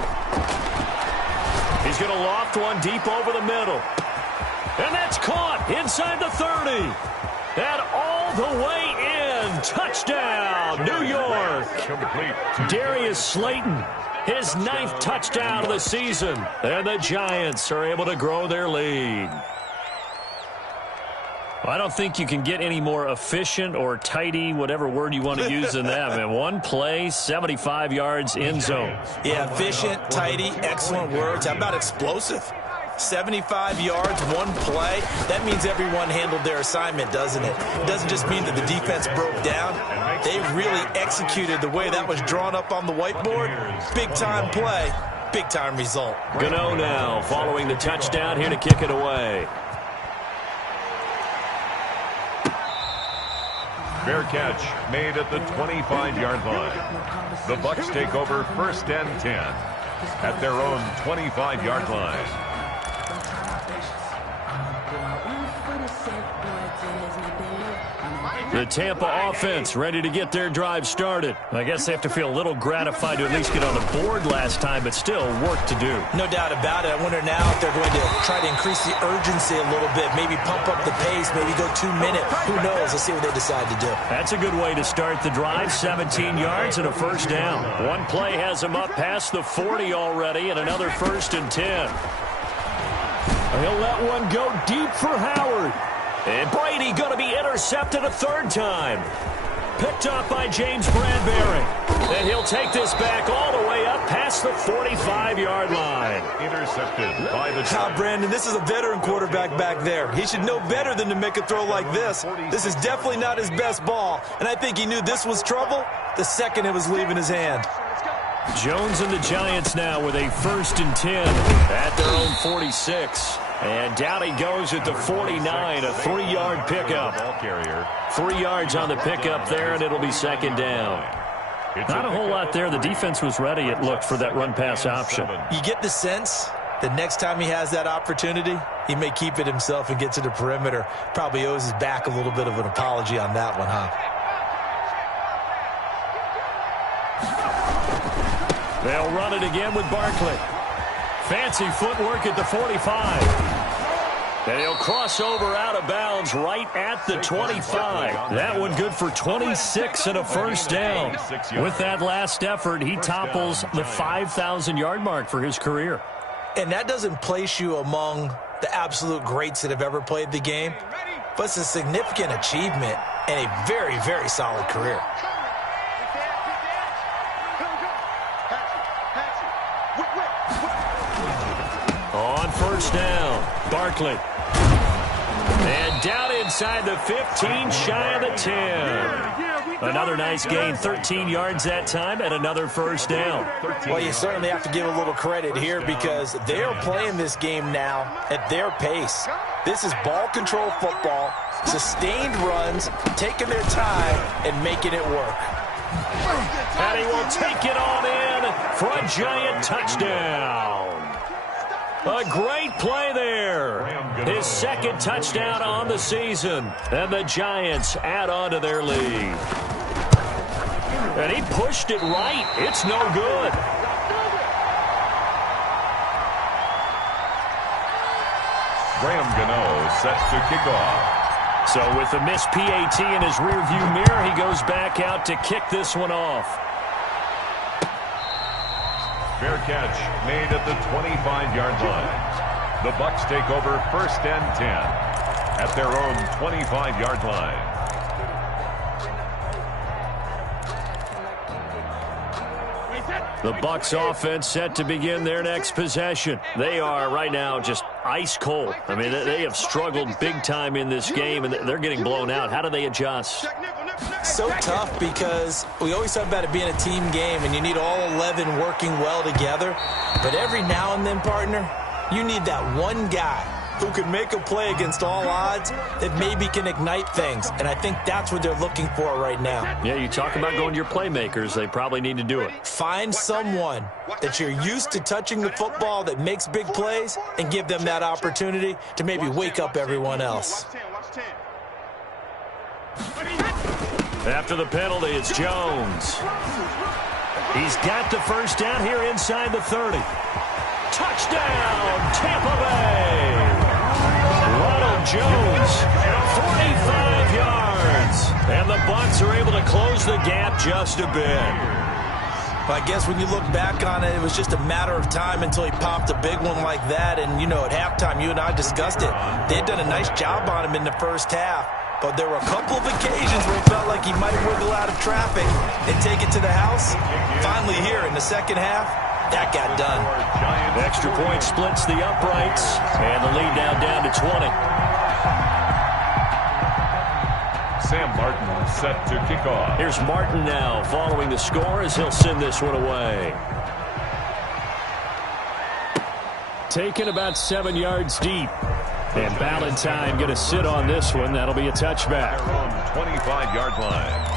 He's going to loft one deep over the middle. And that's caught inside the 30. And all the way in. Touchdown, New York. Darius Slayton, his 9th touchdown of the season. And the Giants are able to grow their lead. I don't think you can get any more efficient or tidy, whatever word you want to use in that. Man, one play, 75 yards, end zone. Yeah, efficient, tidy, excellent words. How about explosive? 75 yards, one play. That means everyone handled their assignment, doesn't it? It doesn't just mean that the defense broke down. They really executed the way that was drawn up on the whiteboard. Big-time play, big-time result. Gano now following the touchdown here to kick it away. Fair catch made at the 25-yard line. The Bucs take over 1st and 10 at their own 25-yard line. The Tampa offense ready to get their drive started. I guess they have to feel a little gratified to at least get on the board last time, but still work to do. No doubt about it. I wonder now if they're going to try to increase the urgency a little bit, maybe pump up the pace, maybe go 2 minute. Who knows? Let's see what they decide to do. That's a good way to start the drive. 17 yards and a 1st down. One play has them up past the 40 already and another 1st and 10. He'll let one go deep for Howard. And Brady going to be intercepted a 3rd time. Picked up by James Bradbury. And he'll take this back all the way up past the 45-yard line. Intercepted by the Now, Brandon, this is a veteran quarterback back there. He should know better than to make a throw like this. This is definitely not his best ball. And I think he knew this was trouble the second it was leaving his hand. Jones and the Giants now with a 1st and 10 at their own 46. And down he goes at the 49, a 3-yard pickup. 3 yards on the pickup there, and it'll be 2nd down. Not a whole lot there. The defense was ready, it looked, for that run-pass option. You get the sense that next time he has that opportunity, he may keep it himself and get to the perimeter. Probably owes his back a little bit of an apology on that one, huh? They'll run it again with Barkley. Fancy footwork at the 45. And he'll cross over out of bounds right at the 25. That one good for 26 and a 1st down. With that last effort, he topples the 5,000-yard mark for his career. And that doesn't place you among the absolute greats that have ever played the game, but it's a significant achievement and a very, very solid career. On 1st down, Barkley. And down inside the 15, shy of the 10. Another nice gain, 13 yards that time, and another 1st down. Well, you certainly have to give a little credit here because they are playing this game now at their pace. This is ball control football, sustained runs, taking their time, and making it work. And he will take it on in for a Giant touchdown. A great play there. His 2nd touchdown on the season. And the Giants add on to their lead. And he pushed it right. It's no good. Graham Gano set to kick off. So with the missed PAT in his rearview mirror, he goes back out to kick this one off. Fair catch made at the 25-yard line. The Bucs take over 1st and 10 at their own 25-yard line. The Bucs offense set to begin their next possession. They are right now just ice cold. I mean, they have struggled big time in this game, and they're getting blown out. How do they adjust? So tough because we always talk about it being a team game, and you need all 11 working well together. But every now and then, partner, you need that one guy who can make a play against all odds that maybe can ignite things. And I think that's what they're looking for right now. Yeah, you talk about going to your playmakers. They probably need to do it. Find someone that you're used to touching the football that makes big plays and give them that opportunity to maybe wake up everyone else. After the penalty, it's Jones. He's got the first down here inside the 30. Touchdown, Tampa Bay! Ronald Jones, 45 yards. And the Bucs are able to close the gap just a bit. I guess when you look back on it, it was just a matter of time until he popped a big one like that. And, you know, at halftime, you and I discussed it. They had done a nice job on him in the first half. But there were a couple of occasions where it felt like he might wiggle out of traffic and take it to the house. Finally here in the second half, that got done. Extra point splits the uprights, and the lead now down to 20. Sam Martin set to kick off. Here's Martin now following the score as he'll send this one away. Taken about 7 yards deep. And Ballantyne going to sit on this one. That'll be a touchback. 25-yard line.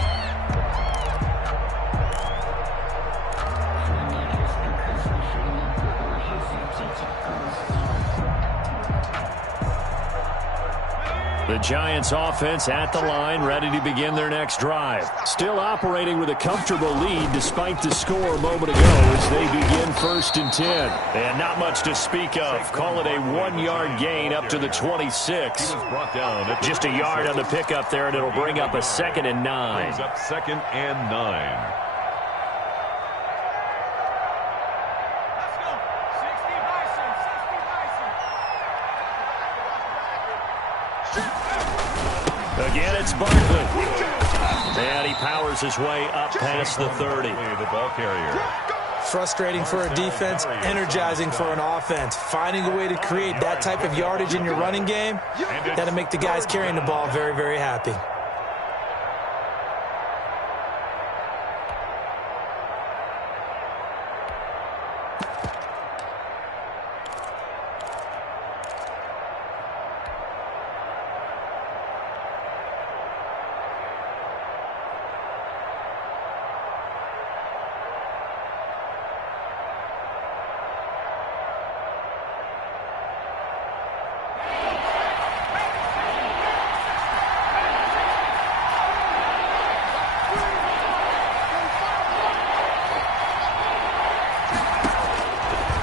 The Giants offense at the line, ready to begin their next drive. Still operating with a comfortable lead despite the score a moment ago as they begin 1st and 10. And not much to speak of. Call it a 1-yard gain up to the 26. Just a yard on the pickup there, and it'll bring up a 2nd and 9. Brings up 2nd and 9. Again, it's Barkley. And he powers his way up past the 30. The ball carrier. Frustrating for a defense, energizing for an offense. Finding a way to create that type of yardage in your running game, that'll make the guys carrying the ball very, very happy.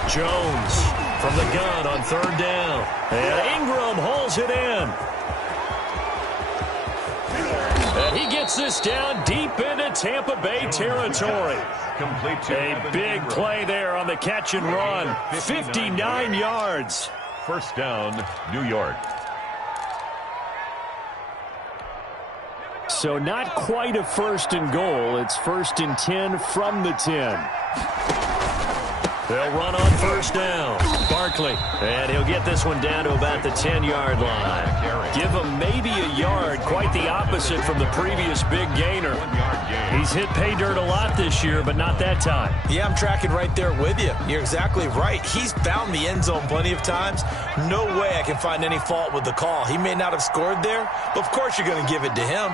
Jones from the gun on 3rd down. And Ingram hauls it in. And he gets this down deep into Tampa Bay territory. A big play there on the catch and run. 59 yards. 1st down, New York. So not quite a 1st and goal. It's 1st and 10 from the 10. They'll run on 1st down. Barkley. And he'll get this one down to about the 10-yard line. Give him maybe a yard. Quite the opposite from the previous big gainer. He's hit pay dirt a lot this year, but not that time. Yeah, I'm tracking right there with you. You're exactly right. He's found the end zone plenty of times. No way I can find any fault with the call. He may not have scored there, but of course you're going to give it to him.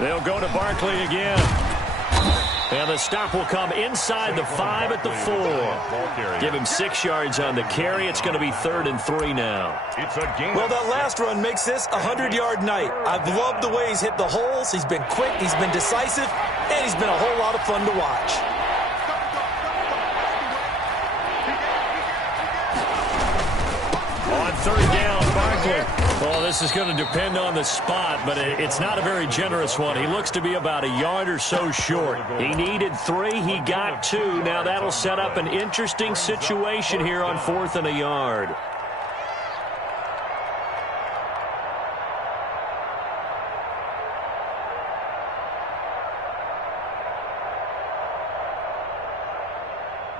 They'll go to Barkley again. And the stop will come inside the 5 at the 4. Give him 6 yards on the carry. It's going to be 3rd and 3 now. Well, that last run makes this a 100-yard night. I've loved the way he's hit the holes. He's been quick, he's been decisive, and he's been a whole lot of fun to watch. On 3rd down, Barkley. Well, this is going to depend on the spot, but it's not a very generous one. He looks to be about a yard or so short. He needed 3. He got 2. Now that'll set up an interesting situation here on 4th and a yard.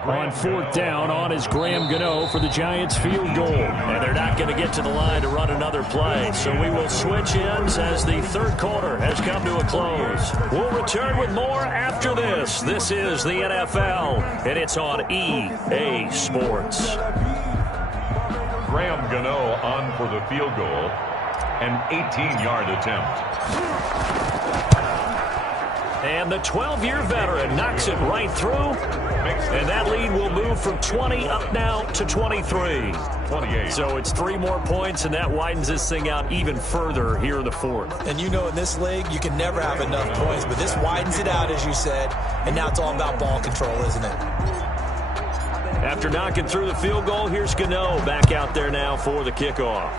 On fourth down, on is Graham Gano for the Giants field goal. And they're not going to get to the line to run another play. So we will switch ends as the third quarter has come to a close. We'll return with more after this. This is the NFL, and it's on EA Sports. Graham Gano on for the field goal. An 18-yard attempt. And the 12-year veteran knocks it right through. And that lead will move from 20 up now to 23. 28. So it's 3 more points, and that widens this thing out even further here in the fourth. And you know in this league, you can never have enough points. But this widens it out, as you said. And now it's all about ball control, isn't it? After knocking through the field goal, here's Gano back out there now for the kickoff.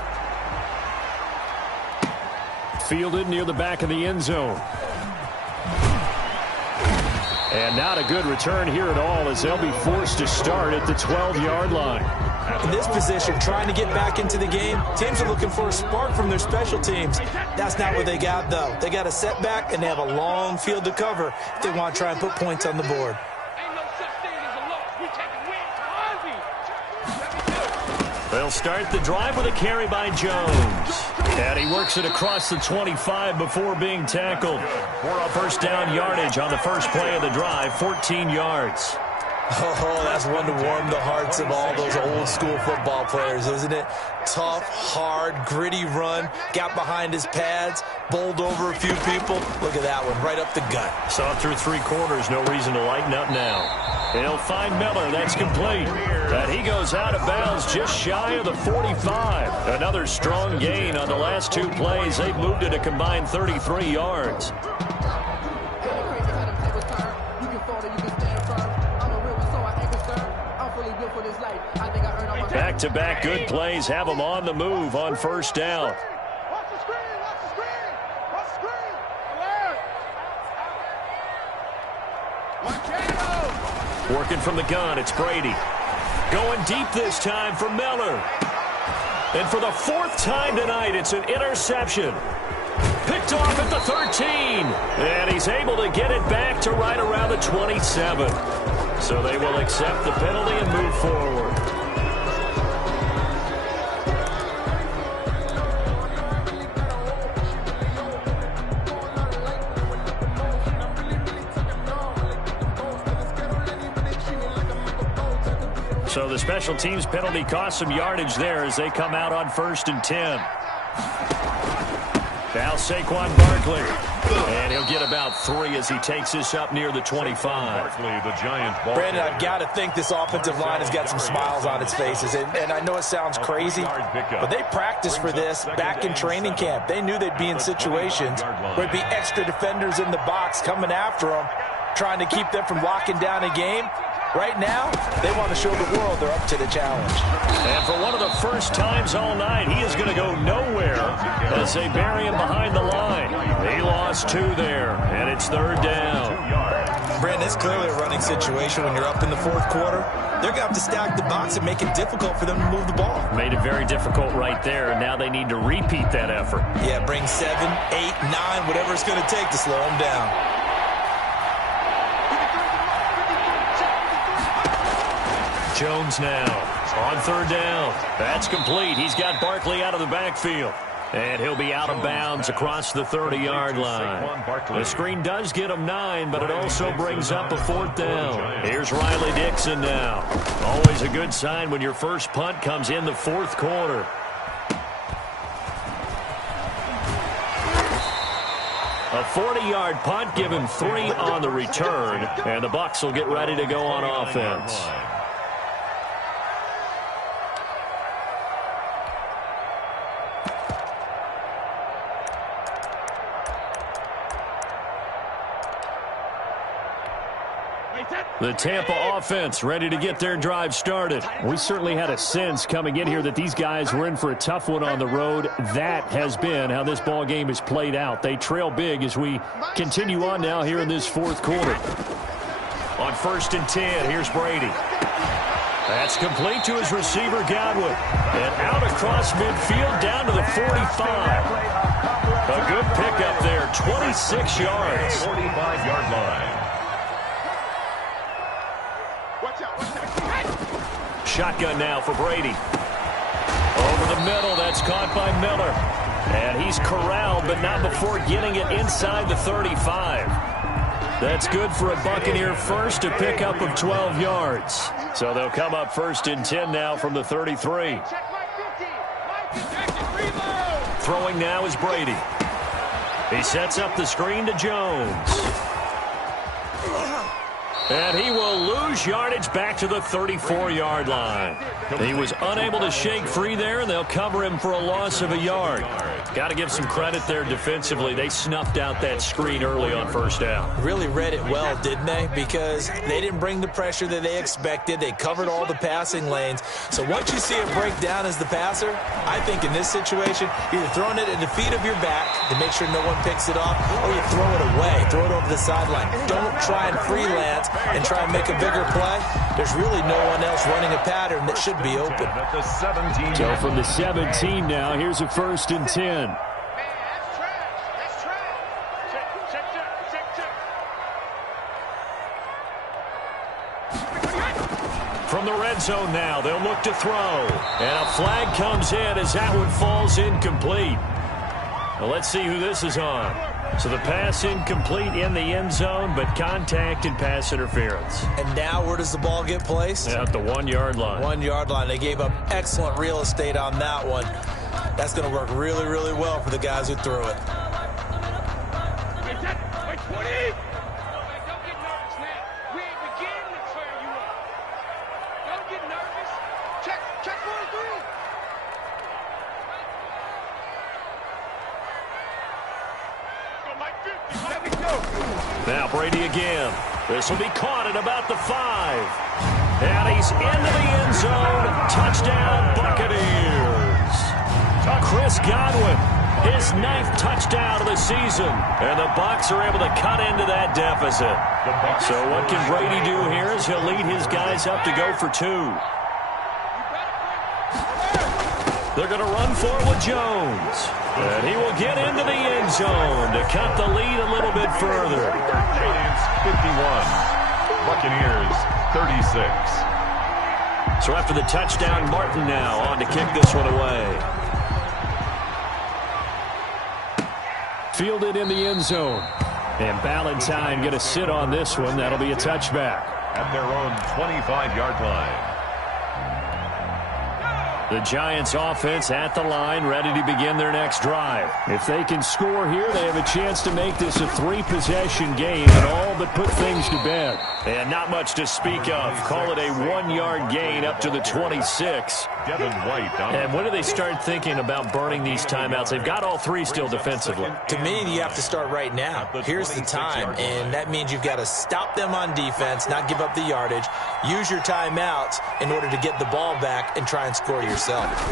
Fielded near the back of the end zone. And not a good return here at all as they'll be forced to start at the 12-yard line. In this position, trying to get back into the game, teams are looking for a spark from their special teams. That's not what they got, though. They got a setback, and they have a long field to cover if they want to try and put points on the board. They'll start the drive with a carry by Jones. And he works it across the 25 before being tackled. First down yardage on the first play of the drive, 14 yards. Oh, that's one to warm the hearts of all those old-school football players, isn't it? Tough, hard, gritty run, got behind his pads, bowled over a few people. Look at that one, right up the gut. Saw it through 3 quarters, no reason to lighten up now. He'll find Miller, that's complete. And he goes out of bounds just shy of the 45. Another strong gain on the last 2 plays. They've moved it a combined 33 yards. Back-to-back good plays have them on the move on first down. Working from the gun, it's Brady. Going deep this time for Miller. And for the 4th time tonight, it's an interception. Picked off at the 13. And he's able to get it back to right around the 27. So they will accept the penalty and move forward. So the special teams penalty cost some yardage there as they come out on 1st and 10. Now Saquon Barkley. And he'll get about 3 as he takes this up near the 25. Barkley, the Giants ball. Brandon, I've got to think this offensive line has got some smiles on its faces. And I know it sounds crazy, but they practiced for this back in training camp. They knew they'd be in situations where there'd be extra defenders in the box coming after them, trying to keep them from locking down a game. Right now, they want to show the world they're up to the challenge. And for one of the first times all night, he is going to go nowhere as they bury him behind the line. He lost 2 there, and it's 3rd down. Brandon, it's clearly a running situation when you're up in the 4th quarter. They're going to have to stack the box and make it difficult for them to move the ball. Made it very difficult right there, and now they need to repeat that effort. Yeah, bring 7, 8, 9, whatever it's going to take to slow them down. Jones now on 3rd down. That's complete. He's got Barkley out of the backfield. And he'll be out of bounds across the 30-yard line. The screen does get him 9, but it also brings up a 4th down. Here's Riley Dixon now. Always a good sign when your first punt comes in the 4th quarter. A 40-yard punt, give him 3 on the return. And the Bucs will get ready to go on offense. The Tampa offense ready to get their drive started. We certainly had a sense coming in here that these guys were in for a tough one on the road. That has been how this ball game has played out. They trail big as we continue on now here in this 4th quarter. On 1st and 10, here's Brady. That's complete to his receiver, Godwin. And out across midfield down to the 45. A good pickup there, 26 yards. 45-yard line. Shotgun now for Brady. Over the middle, that's caught by Miller. And he's corralled, but not before getting it inside the 35. That's good for a Buccaneer first, a pickup of 12 yards. So they'll come up 1st and 10 now from the 33. Throwing now is Brady. He sets up the screen to Jones. And he will lose yardage back to the 34-yard line. He was unable to shake free there, and they'll cover him for a loss of a yard. Got to give some credit there defensively. They snuffed out that screen early on 1st down. Really read it well, didn't they? Because they didn't bring the pressure that they expected. They covered all the passing lanes. So once you see it break down as the passer, I think in this situation, you're either throwing it at the feet of your back to make sure no one picks it off, or you throw it away, throw it over the sideline. Don't try and freelance and try and make a bigger play. There's really no one else running a pattern that should be open. So from the 17 now, here's a 1st and 10. From the red zone now, they'll look to throw. And a flag comes in as that one falls incomplete. Well, let's see who this is on. So the pass incomplete in the end zone, but contact and pass interference. And now where does the ball get placed? At the 1-yard line. 1-yard line. They gave up excellent real estate on that one. That's going to work really, really well for the guys who threw it. Now Brady again. This will be caught at about the 5. And he's into the end zone. Touchdown, Buccaneers. Chris Godwin, his 9th touchdown of the season. And the Bucs are able to cut into that deficit. So what can Brady do here is he'll lead his guys up to go for 2. They're going to run for it with Jones. And he will get into the end zone to cut the lead a little bit further. Giants 51, Buccaneers 36. So after the touchdown, Martin now on to kick this one away. Fielded in the end zone. And Ballantyne going to sit on this one. That'll be a touchback. At their own 25-yard line. The Giants offense at the line, ready to begin their next drive. If they can score here, they have a chance to make this a 3-possession game and all but put things to bed. And not much to speak of. Call it a 1-yard gain up to the 26. Devin White. And when do they start thinking about burning these timeouts? They've got all 3 still defensively. To me, you have to start right now. Here's the time, and that means you've got to stop them on defense, not give up the yardage, use your timeouts in order to get the ball back and try and score yourself.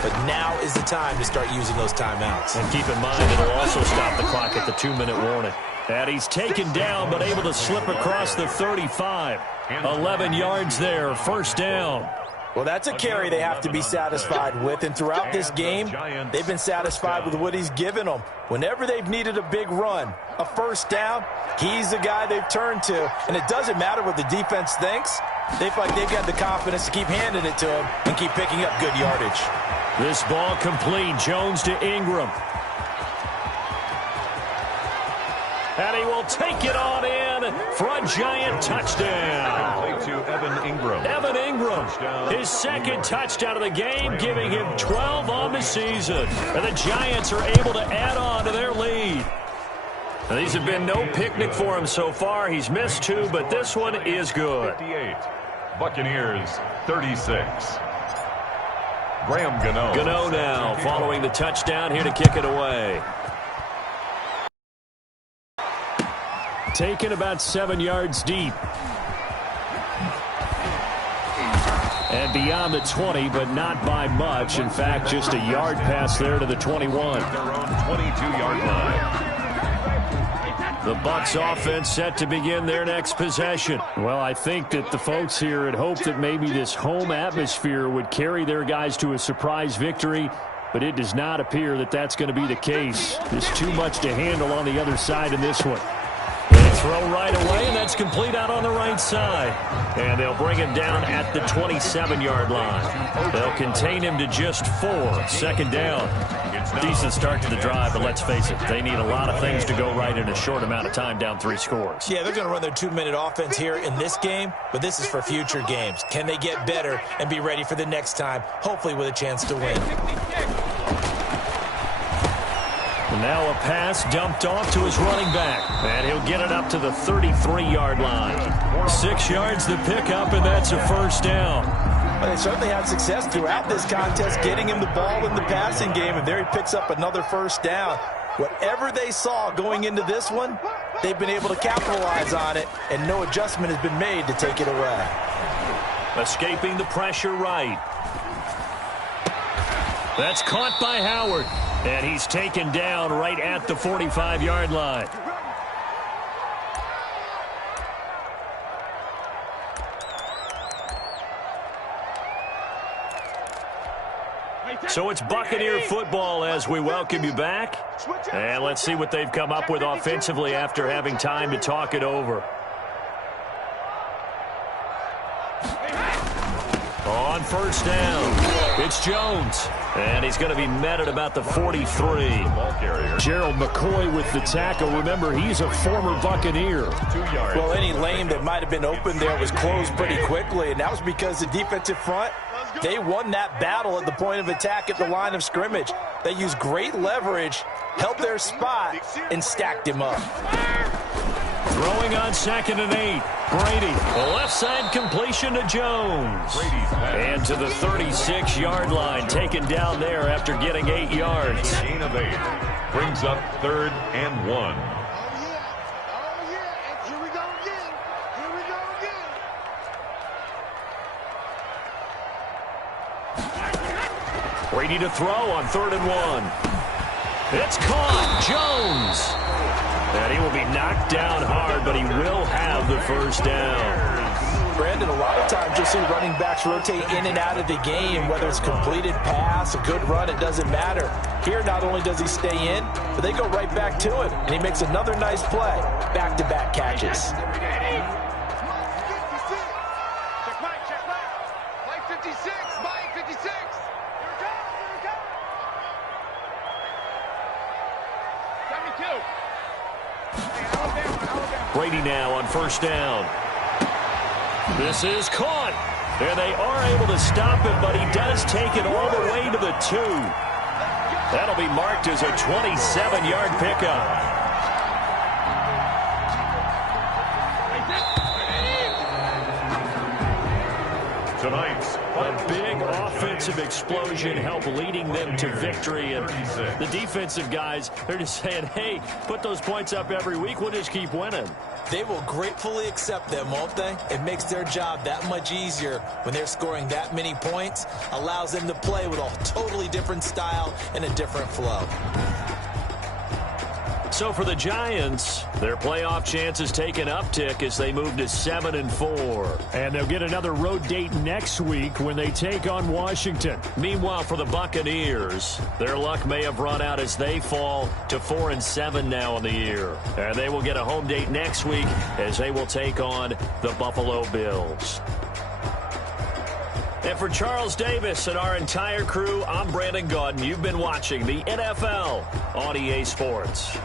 But now is the time to start using those timeouts. And keep in mind, it'll also stop the clock at the 2-minute warning. And he's taken down, but able to slip across the 35. 11 yards there, 1st down. Well, that's a carry they have to be satisfied with, and throughout this game, they've been satisfied with what he's given them. Whenever they've needed a big run, a 1st down, he's the guy they've turned to, and it doesn't matter what the defense thinks. They feel like they've got the confidence to keep handing it to him and keep picking up good yardage. This ball complete, Jones to Ingram. And he will take it on in for a Giant touchdown. To Evan Ingram. Evan Ingram, his 2nd touchdown of the game, giving him 12 on the season. And the Giants are able to add on to their lead. Now, these have been no picnic for him so far. He's missed 2, but this one is good. 58, Buccaneers 36. Graham Gano. Gano now following the touchdown here to kick it away. Taken about 7 yards deep. And beyond the 20, but not by much. In fact, just a yard pass there to the 21. Their own 22-yard line. The Bucs offense set to begin their next possession. Well, I think that the folks here had hoped that maybe this home atmosphere would carry their guys to a surprise victory, but it does not appear that that's going to be the case. There's too much to handle on the other side in this one. And Throw right away, and that's complete out on the right side. And they'll bring him down at the 27-yard line. They'll contain him to just 4. Second down. Decent start to the drive, but let's face it, they need a lot of things to go right in a short amount of time, down 3 scores. Yeah, they're going to run their 2-minute offense here in this game, but this is for future games. Can they get better and be ready for the next time, hopefully with a chance to win? And now a pass dumped off to his running back, and he'll get it up to the 33-yard line. 6 yards the pickup, and that's a first down. Well, they certainly had success throughout this contest, getting him the ball in the passing game, and there he picks up another first down. Whatever they saw going into this one, they've been able to capitalize on it, and no adjustment has been made to take it away. Escaping the pressure right. That's caught by Howard, and he's taken down right at the 45-yard line. So it's Buccaneer football as we welcome you back. And let's see what they've come up with offensively after having time to talk it over. On first down, it's Jones. And he's going to be met at about the 43. Gerald McCoy with the tackle. Remember, he's a former Buccaneer. 2 yards. Well, any lane that might have been open there was closed pretty quickly, and that was because the defensive front, they won that battle at the point of attack at the line of scrimmage. They used great leverage, held their spot, and stacked him up. Throwing on 2nd and 8. Brady, a left side completion to Jones. And to the 36-yard line, taken down there after getting 8 yards. Gain of 8. Brings up 3rd and 1. Here we go again. Here we go again. Brady to throw on 3rd and 1. It's caught. Jones. And he will be knocked down hard, but he will have the first down. Brandon, a lot of times you'll see running backs rotate in and out of the game, whether it's completed pass, a good run, it doesn't matter. Here, not only does he stay in, but they go right back to him, and he makes another nice play. Back-to-back catches. Check Mike. Mike 56. Mike 56. Here we go. Here we go. 72. Brady now on first down. This is caught. And they are able to stop him, but he does take it all the way to the 2. That'll be marked as a 27-yard pickup. Tonight's A big offensive explosion helped leading them to victory. And the defensive guys, they're just saying, hey, put those points up every week. We'll just keep winning. They will gratefully accept them, won't they? It makes their job that much easier when they're scoring that many points. Allows them to play with a totally different style and a different flow. So for the Giants, their playoff chances take an uptick as they move to 7-4. And they'll get another road date next week when they take on Washington. Meanwhile, for the Buccaneers, their luck may have run out as they fall to 4-7 now in the year. And they will get a home date next week as they will take on the Buffalo Bills. And for Charles Davis and our entire crew, I'm Brandon Gaudin. You've been watching the NFL on EA Sports.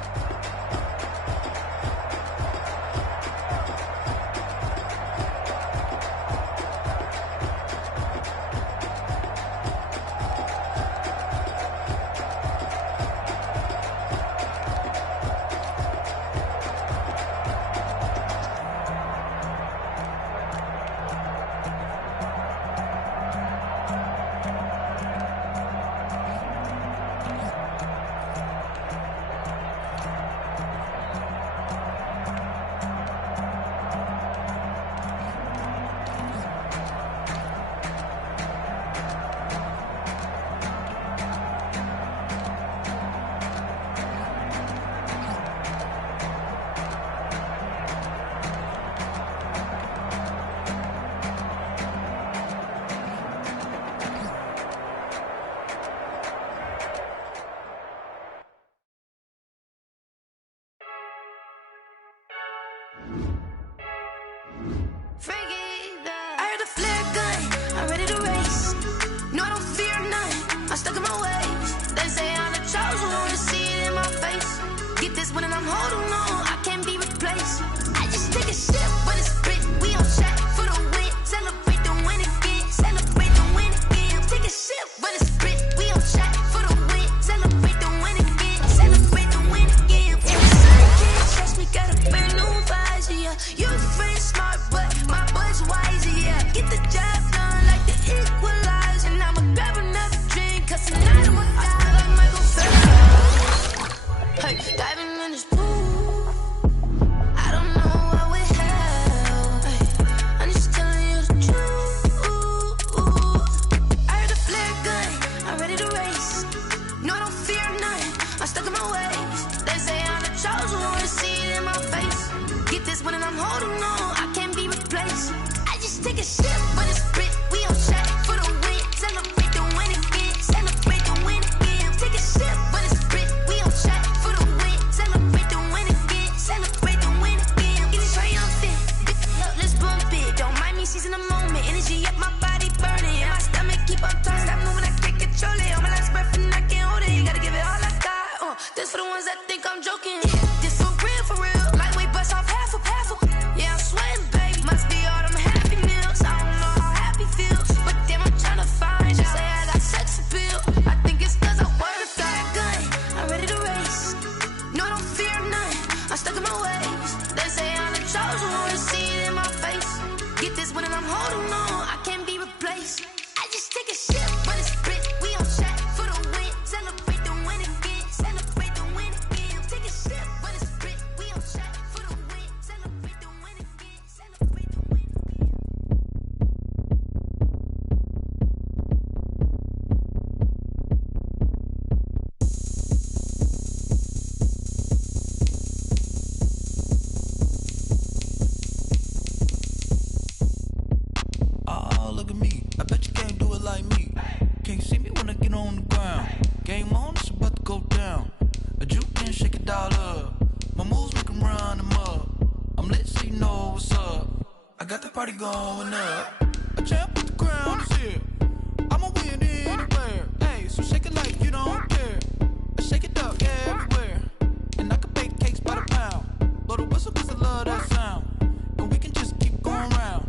this one and I'm holding on. I can't be replaced. I just take a sip, but it's spit. We on track for the win. Celebrate the win again. Celebrate the win again. Take a sip, but it's spit. We on track for the win. Celebrate the win again. Celebrate the win again. If the sun can't trust me, got a brand new visor, yeah. Your friend smart, but my bud's wiser, yeah. Get the job done like the equalizer. And I'ma grab another drink, cause tonight I'ma die like Michael Phelps. Hey, diving in this pool, I don't know what we have. Hey, I'm just telling you the truth. I heard the flare gun, I'm ready to race. No, I don't fear nothing, I'm stuck in my ways. They say I'm the chosen one, see it in my face. Get this one and I'm holding on, I can't be replaced. I just take a sip, but it's spit. We on track for the win. Celebrate the win again. Celebrate the win again. Take a sip, but it's spit. We on track for the win. Celebrate the win again. Celebrate the win again. Get it triumphant. Look, let's bump it. Don't mind me seizing the moment. Energy up, my body burning. My stomach keep on turning. Stop moving, I can't control it. On my last breath and I can't hold it. Gotta give it all I got. This for the ones that think I'm joking. This for real, for real. Lightweight bust off half a. Yeah, I'm sweating, baby. Must be all them happy meals. I don't know how happy feels, but damn, I'm tryna find you. Say I got sex appeal. I think it's cause I work. Got a gun, I'm ready to race. No, I don't fear nothing. I'm stuck in my ways. They say I'm the chosen one, see it in my face. Get this one and I'm holding on. I can't be replaced. I just take a sip, but it's spit. We on track for the win. Celebrate the win again. Celebrate the win again. Take a sip, but it's spit. We on track for the win. Celebrate the win again. Celebrate the win again. Oh, look at me. I bet you can't do it like me. Can't see me when I get on the ground. Game on, it's about to go down. A juke and shake it all up. My moves make 'em run them up. I'm lit so you know what's up. I got the party going up. A champ with the crown is here. I'ma win anywhere. Hey, so shake it like you don't care. I shake it up everywhere. And I can bake cakes by the pound. Blow the whistle cause I love that sound. And we can just keep going round.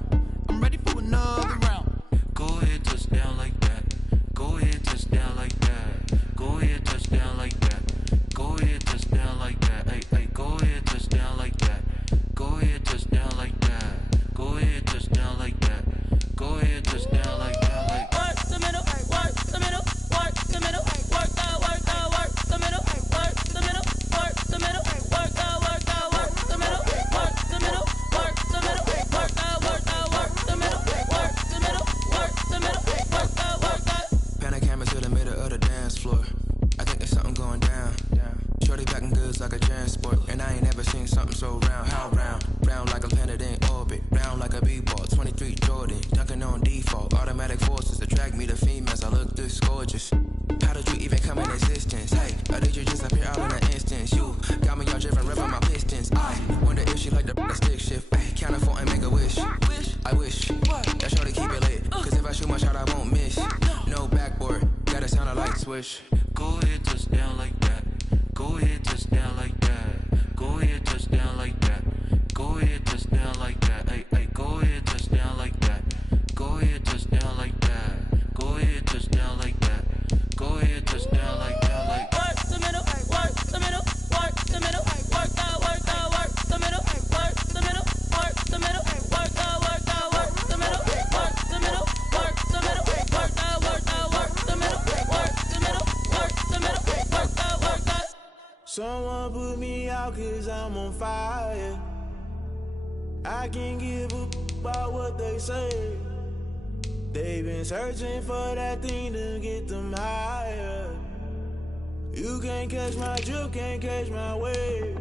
I'm ready for another round. Go ahead, touch down like that. Go ahead, touch down like that. Go ahead, touch down like that. Go ahead, touch down like that. Hey, hey, go ahead, touch down like that. Go ahead, touch down like that. Go ahead, touch down like that. Go ahead, touch down like that. Like Work the middle, work the middle, work the middle, work the middle, work the middle, work the middle, work the middle, work the middle, work the middle, work the middle, work the middle, work the middle, work the middle, work the. Pan a camera to the middle of the dance floor. I think there's something going down. Shorty packing goods like a transport, and I ain't never seen something so round. How round? Round like a planet in orbit, round like a b-ball. 23 Jordan, dunking on default. Automatic forces attract me to females. I look this gorgeous. How did you even come in existence? Hey, or did you just appear out in an instance? You got me all driven, revving my pistons. I wonder if she like the stick shift. Ay, count a 4 and make a wish. I wish that shorty keep it lit, cause if I shoot my shot, I won't miss. No backboard, gotta sound a light swish. go ahead, touch down like that. Go ahead, touch down like that. Go ahead, touch down like that. Go ahead, touch down like that. Hey, hey, go ahead, touch down like that. Go ahead, touch down like that. Go ahead, touch down like that. Go ahead, touch down like that. Like work the middle, work the middle, work the middle, work the middle, work the middle, work the middle, work the middle, work the middle, work the middle, work the middle, work the middle, work the middle, work the. Someone put me out 'cause I'm on fire. I can't give a about what they say. They've been searching for that thing to get them higher. You can't catch my drift, can't catch my wave.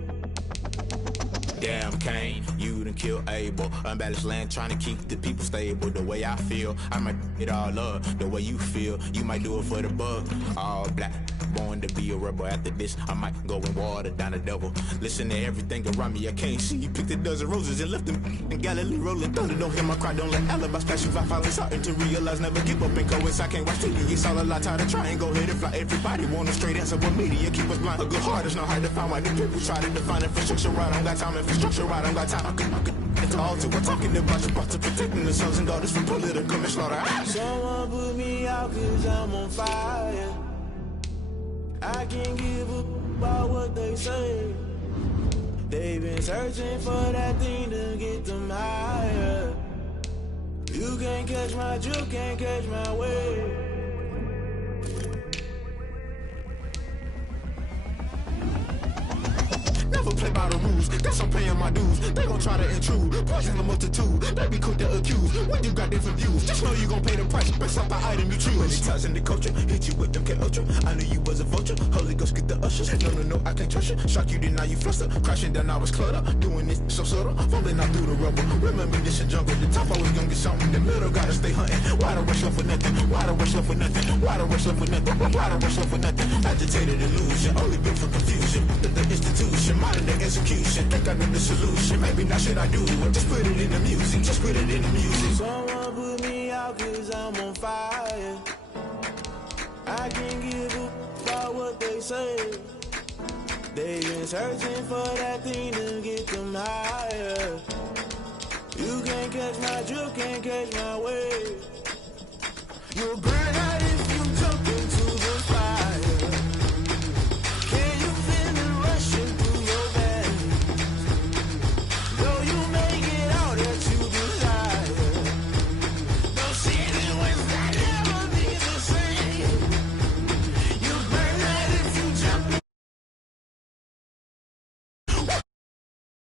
Damn, Kane, you done killed Abel. Unbalanced land, trying to keep the people stable. The way I feel, I might it all up. The way you feel, you might do it for the buck. All black, born to be a rebel. After this, I might go and water down the devil. Listen to everything around me, I can't see. Picked a dozen roses and left them in Galilee rolling thunder. Don't hear my cry, don't let alibis pass you. I finally starting to realize, never give up and coincide. Can't watch TV, it's all a lot. Tired of trying, go ahead and fly. Everybody want a straight answer, but media keep us blind. A good heart is not hard to find. Why the people try to define infrastructure right? I don't got time, infrastructure right, I don't got time. I could it's all to. We're talking about your to protecting the sons and daughters from political manslaughter. Someone put me out cause I'm on fire. I can't give up about what they say. They've been searching for that thing to get them higher. You can't catch my drift, can't catch my wave. Never play by the rules, guess I'm paying my dues. They gon' try to intrude, poison the multitude. They be quick to accuse, when you got different views. Just know you gon' pay the price, based off the item you choose. Many times in the culture, hit you with them K Ultra. I knew you was a vulture, Holy Ghost get the ushers. No, I can't trust you. Shock you, then now you fluster. Crashing down, I was clutter. Doing this so subtle, falling out through the rubble. Remember this in jungle, the top always gonna get something. In the middle, gotta stay hunting. Why the rush left for nothing? Why the rush left for nothing? Why the rush left for nothing? Why the rush left for nothing? Agitated illusion, only built for confusion. The institution, modern day execution. Think I know the solution. Maybe not should I do it? Just put it in the music. Just put it in the music. Someone put me out cause I'm on fire. I can't give up about what they say. They've been searching for that thing to get them higher. You can't catch my drift, can't catch my wave. You're great.